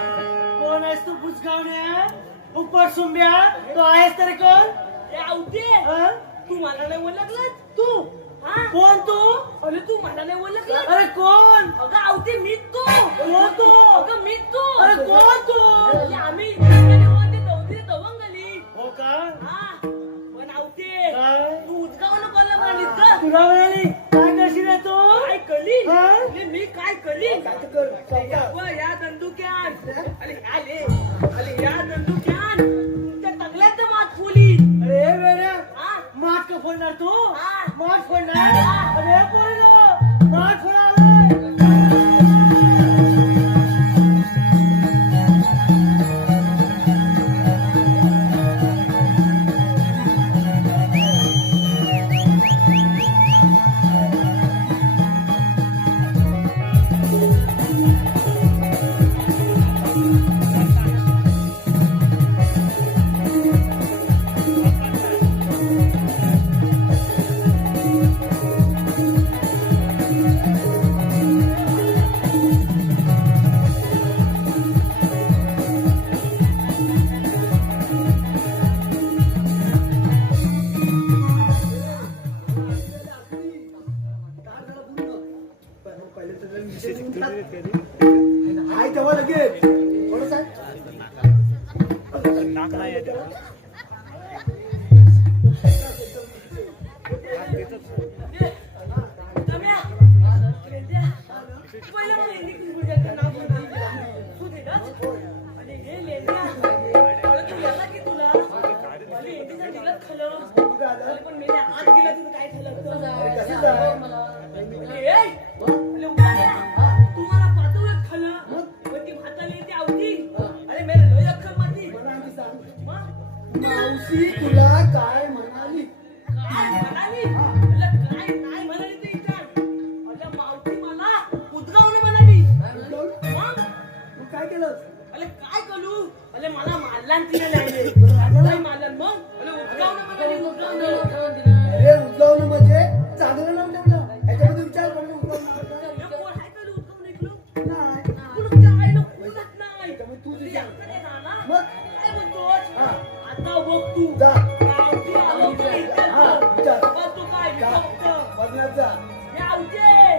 कोण आहेस तू बुजगावण्या उपर तू आहेस तरी कोण? ए आवते हा? तू मला नाही ओळखलं तू हा कोण तू? अरे तू मला नाही ओळखलं अरे कोण? अगं आवते मीच तू कोण तू? अगं मीच तू अरे कोण तू? अरे आम्ही दौंडी दवंगली हो का? हा पण आवते काय? तू उचकावं कोणाला मारलीस का तुला म्हणाली काय करशील रे तू? काय कली हा? अरे मी काय कली या दंडुक्यान अरे या दंडुक्यान तुमच्या तगल्यात मात फुली अरे वेड्या हा माठ का फोडणार तू? हा. माठ फोडणार? अरे पोरीनो, माठ फोडायला. आहे तेव्हा लगेच थोडं कम्या पहिलं मला हिंदी गुरुजाचं नाव सांगितलं तू देणार आणि हे लेल्या कळत गेला की तुला मला हिंदीचं दिलं खालं अरे पण मेल्या आत गेला तुझं काय खालं तू मला पाठवलं खालं पण ती भाताली ती आवती अरे मेरे लोई अख्खर माती मग मावशी तुला काय म्हणाली? काय म्हणाली अरे काय नाही म्हणाली ती विचार अरे मावती मला उदगावने म्हणाली मग मग काय केलं? अरे काय करू अरे मला मारला आणि तिने नाही मारला मग अरे उदगावने म्हणाली उदगावने अरे उजवणं म्हणजे चांगलं नाव ठेवलं याच्यामध्ये विचार करणं उजवणं कोण आहे का उदगावने इकडं नाही. तुला त्या आईला कोणच नाही त्यामुळे तू तुझी तुझ्या आकडे राहणार मग? काय म्हणतोस हा. आता बघ तू जा. गावठी आलो का इथे हा, विचार. बघ तू काय जा. बघतो बघण्यात जा. गावचे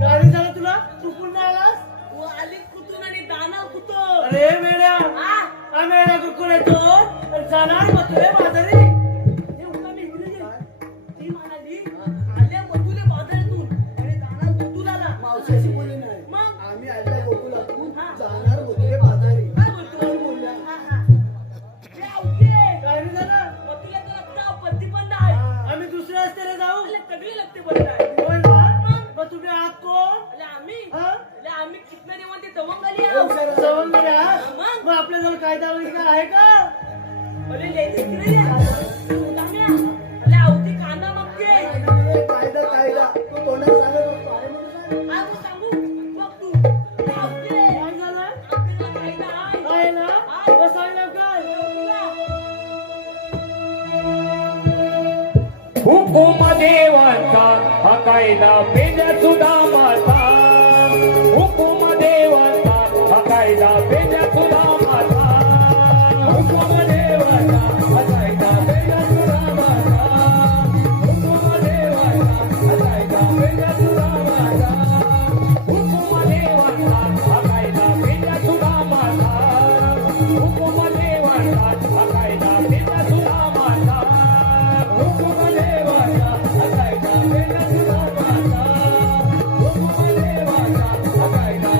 गाडी झालं तुला? तू पुन्हा आलास? तू आली कुठून आणि दाना कुठं अरे वेड्या हा आम्ही वेड्या कुठून येतो आणि जाणार मथुरे बाजारी. हे उगामी इकडे ये. ती म्हणाली आल्या मधुले बाजारातून आणि दाना कुठून आला मावशीशी बोलली नाही. मग? आम्ही आल्या गोकुलातून हा. जाणार मधुरे बाजारी. काय बोलतो अशी बोलल्या. हा, हा. हे आवते. काय रे झालं? मथुले तर आता पत्ती पण नाही आम्ही दुसऱ्या रस्त्याने जाऊ. आले सगळी लगते पण नाही होय का? मग तुम्ही आत कोण? आले आम्ही हा? आले आम्ही कितना देवान ते तवंगाली ए, हुशार आहे. सवंगडी हा? मग? मग आपल्याजवळ कायदा वगैरे काय आहे का? अरे लेडीज तिकडे ये. उदाम्या. आले आवती कांदा मागते ए, कायदा कायदा तू तोंडात सांगत असतो. अरे म्हणून सांग. काय तू सांगू बघ तू आवते काय झालं? आपल्याला कायदा आहे आहे ना? आहे. बस आहे लवकर. हुकुम देवाचा हा कायदा पेजा सुदामाचा हुकुम देवाचा हा कायदा पेजा सुदामाचा हुकुम देवाचा हा कायदा पेजा सुदामाचा हुकुम देवाचा हा कायदा पेजा सुदामाचा हुकुम देवाचा हा कायदा पेजा सुदामाचा हुकुम देवाचा हा कायदा पेजा सुदामाचा हुकुम देवाचा हा कायदा पेजा सुदामाचा हुकुम देवाचा हा कायदा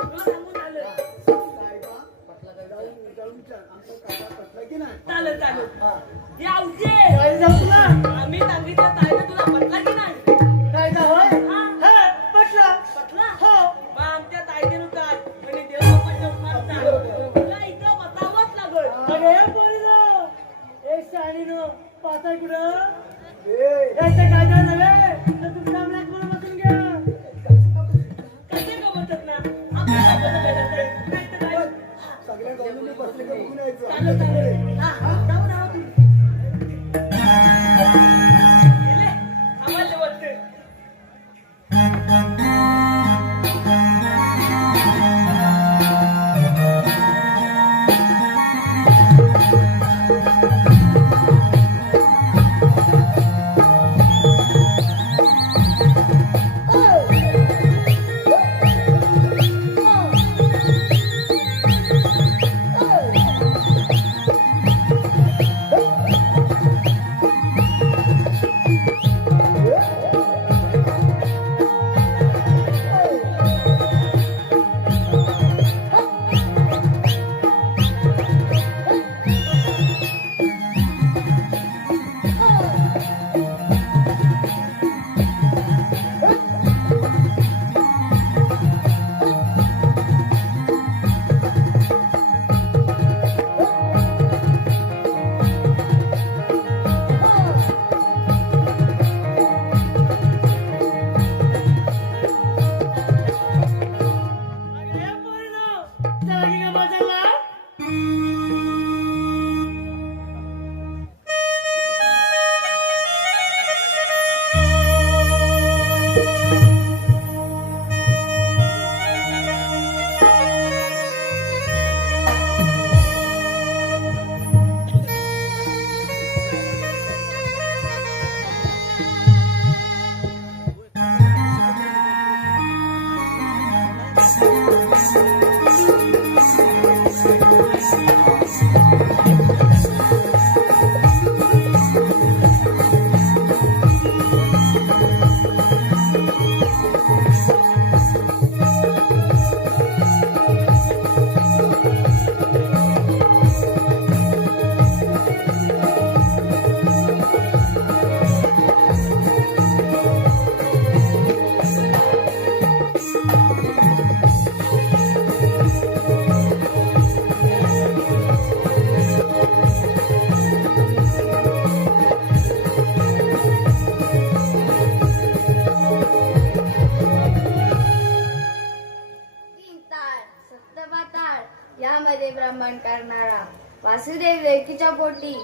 तुला सांगून आलं चालेल चालेल या उजे काय जाऊ तुला आम्ही सांगितलं ताईने तुला पटला की नाही काय जाऊ होय हा. हा, पटलं पटला हो मग आमच्या ताईनुसार आणि देवापासून तुला इथं बसावंच लागल अगे पोरीनो एक साडीनो पाताय कुठं याच्या काय जाऊ नव्हे तर तुमच्या अंगणात मला बसून घ्या कसे गमतच ना आपल्याला कसं भेटत नाही नाही तर काय चालेल चालेल हा जाऊ ना गेले आम्हाला वाटतं अगे पोरीनो चला की का बाजारला तीन ताळ सप्तमा ताळ यामध्ये ब्रह्मांड करणारा वासुदेव देवकीच्या पोटी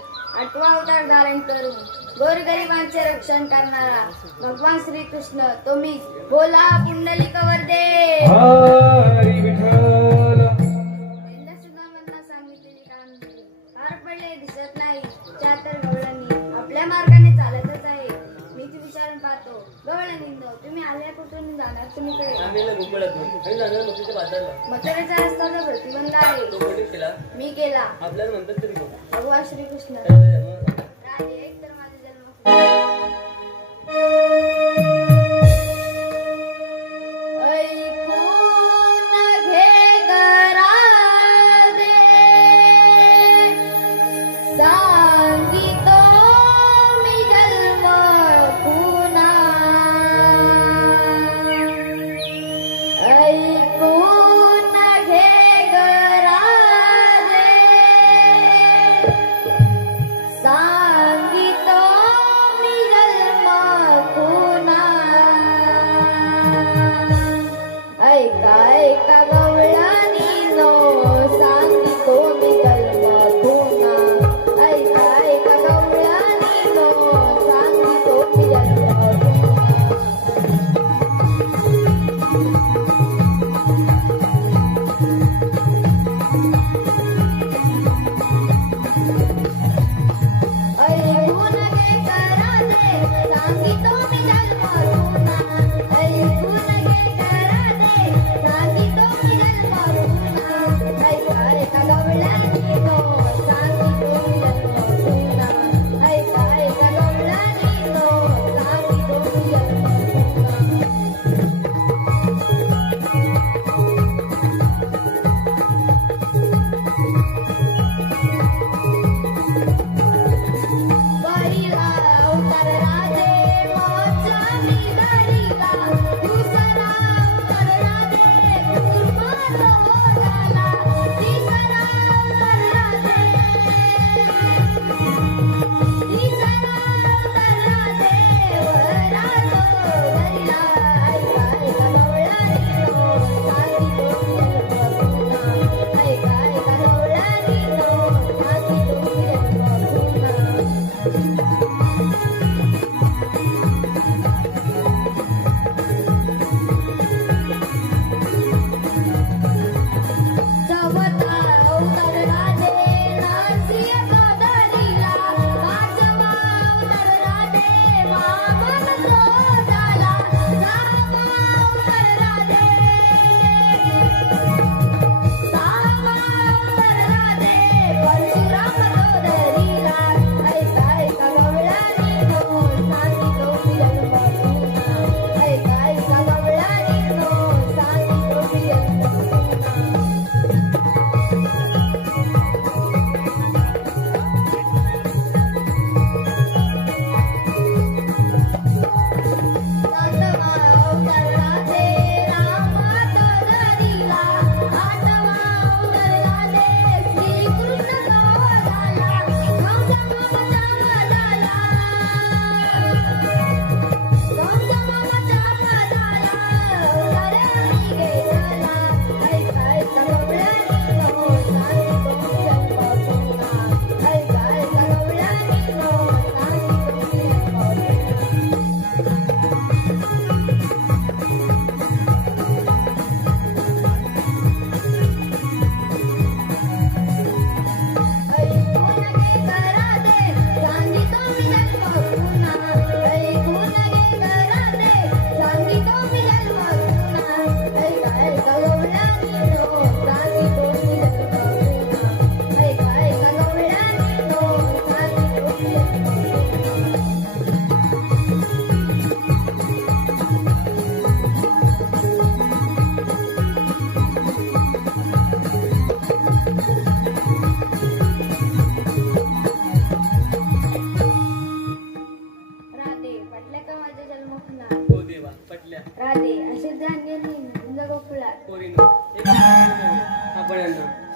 8वा अवतार धारण करून गोरगरिबांचे रक्षण करणारा भगवान श्रीकृष्ण तुम्ही बोला पुंडलिक वरदे हरी विठ्ठल यंदा सुद्धा मधनं सांगितलेली कामगिरी पार पडले दिसत नाही त्या तर गवळणी आपल्या मार्गाने चालतच आहे मी ती विचारून पाहतो गवळणींनो तुम्ही आल्या कुठून जाणार तुम्हीकडे आम्ही मुंबईत आणि जाणार मग तिथे बाजारला मथुरेचा रस्त्याचा प्रतिबंध आहे तो कोणी केला मी केला आपल्याला म्हणतात तरी कोण भगवान श्रीकृष्ण मग राजे एक तर माझा जन्म ऐकून घे गरादे, सांगितो मी जन्म पुन्हा. ऐकून घे गरादे,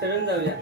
शरण जाऊया.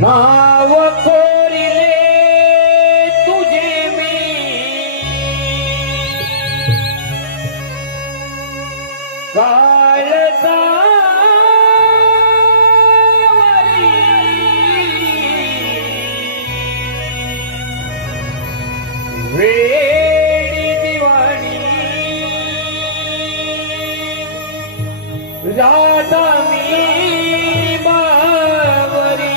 नाव कोरिले तुझे मी काळजावरी वेडी दिवाणी राधा मी बावरी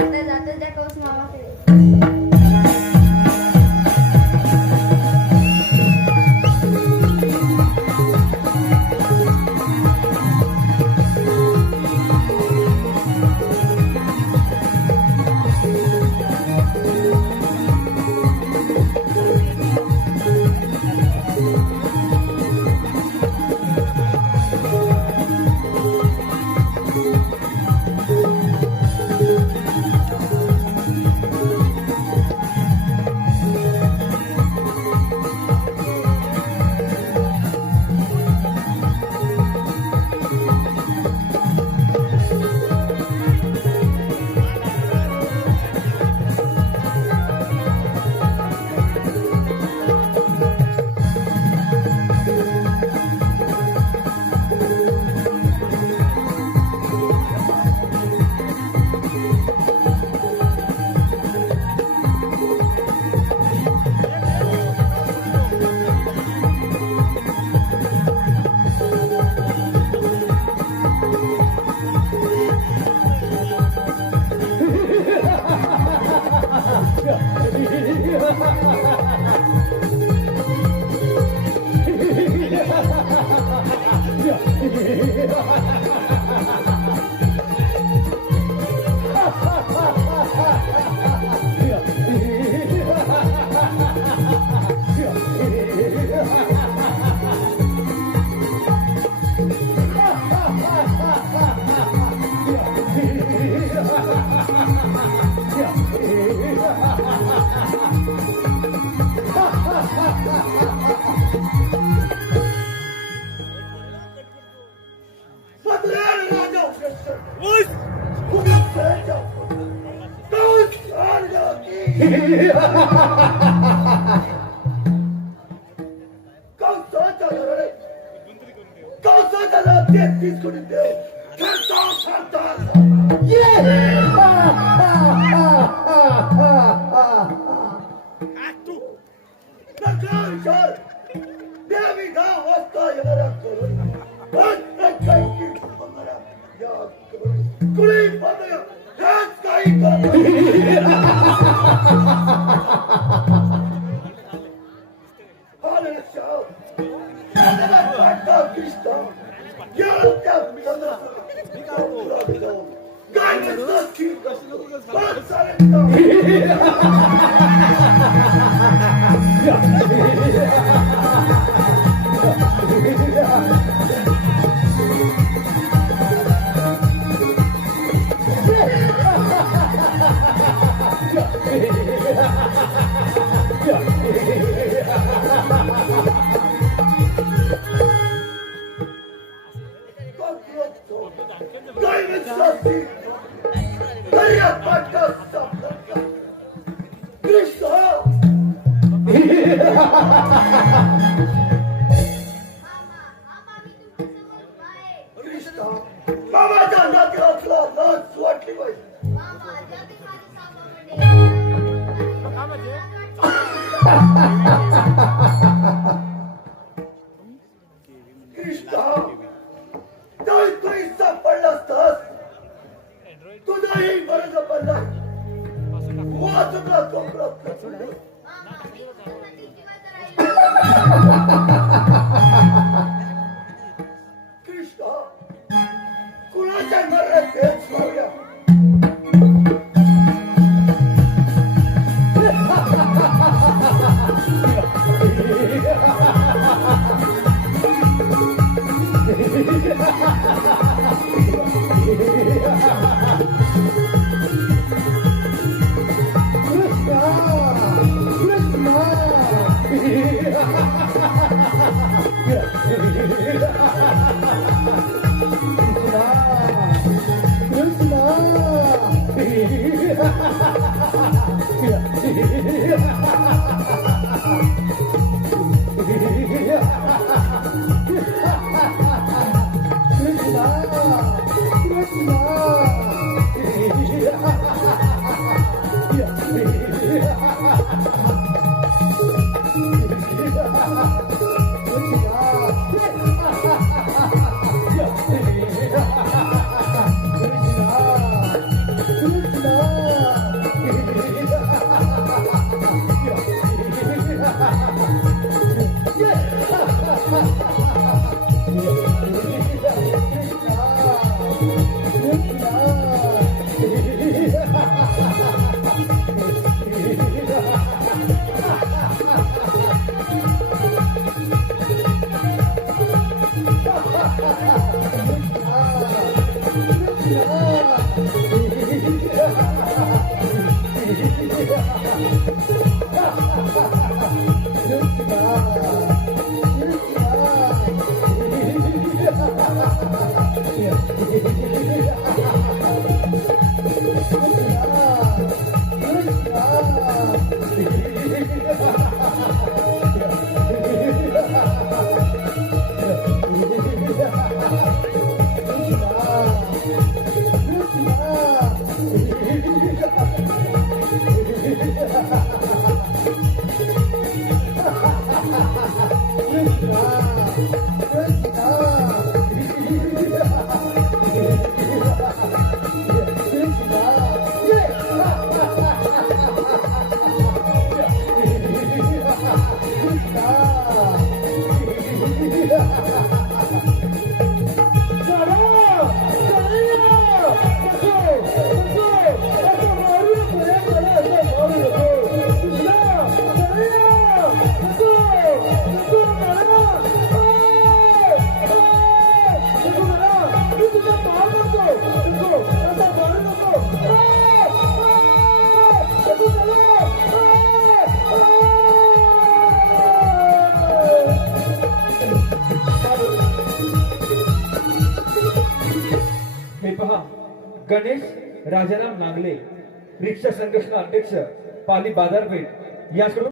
आता जातो त्या कौस मामाकडे. Krishna हे पहा, गणेश राजाराम नागले, रिक्षा संघटना अध्यक्ष, पाली बाजारपेठ याकडून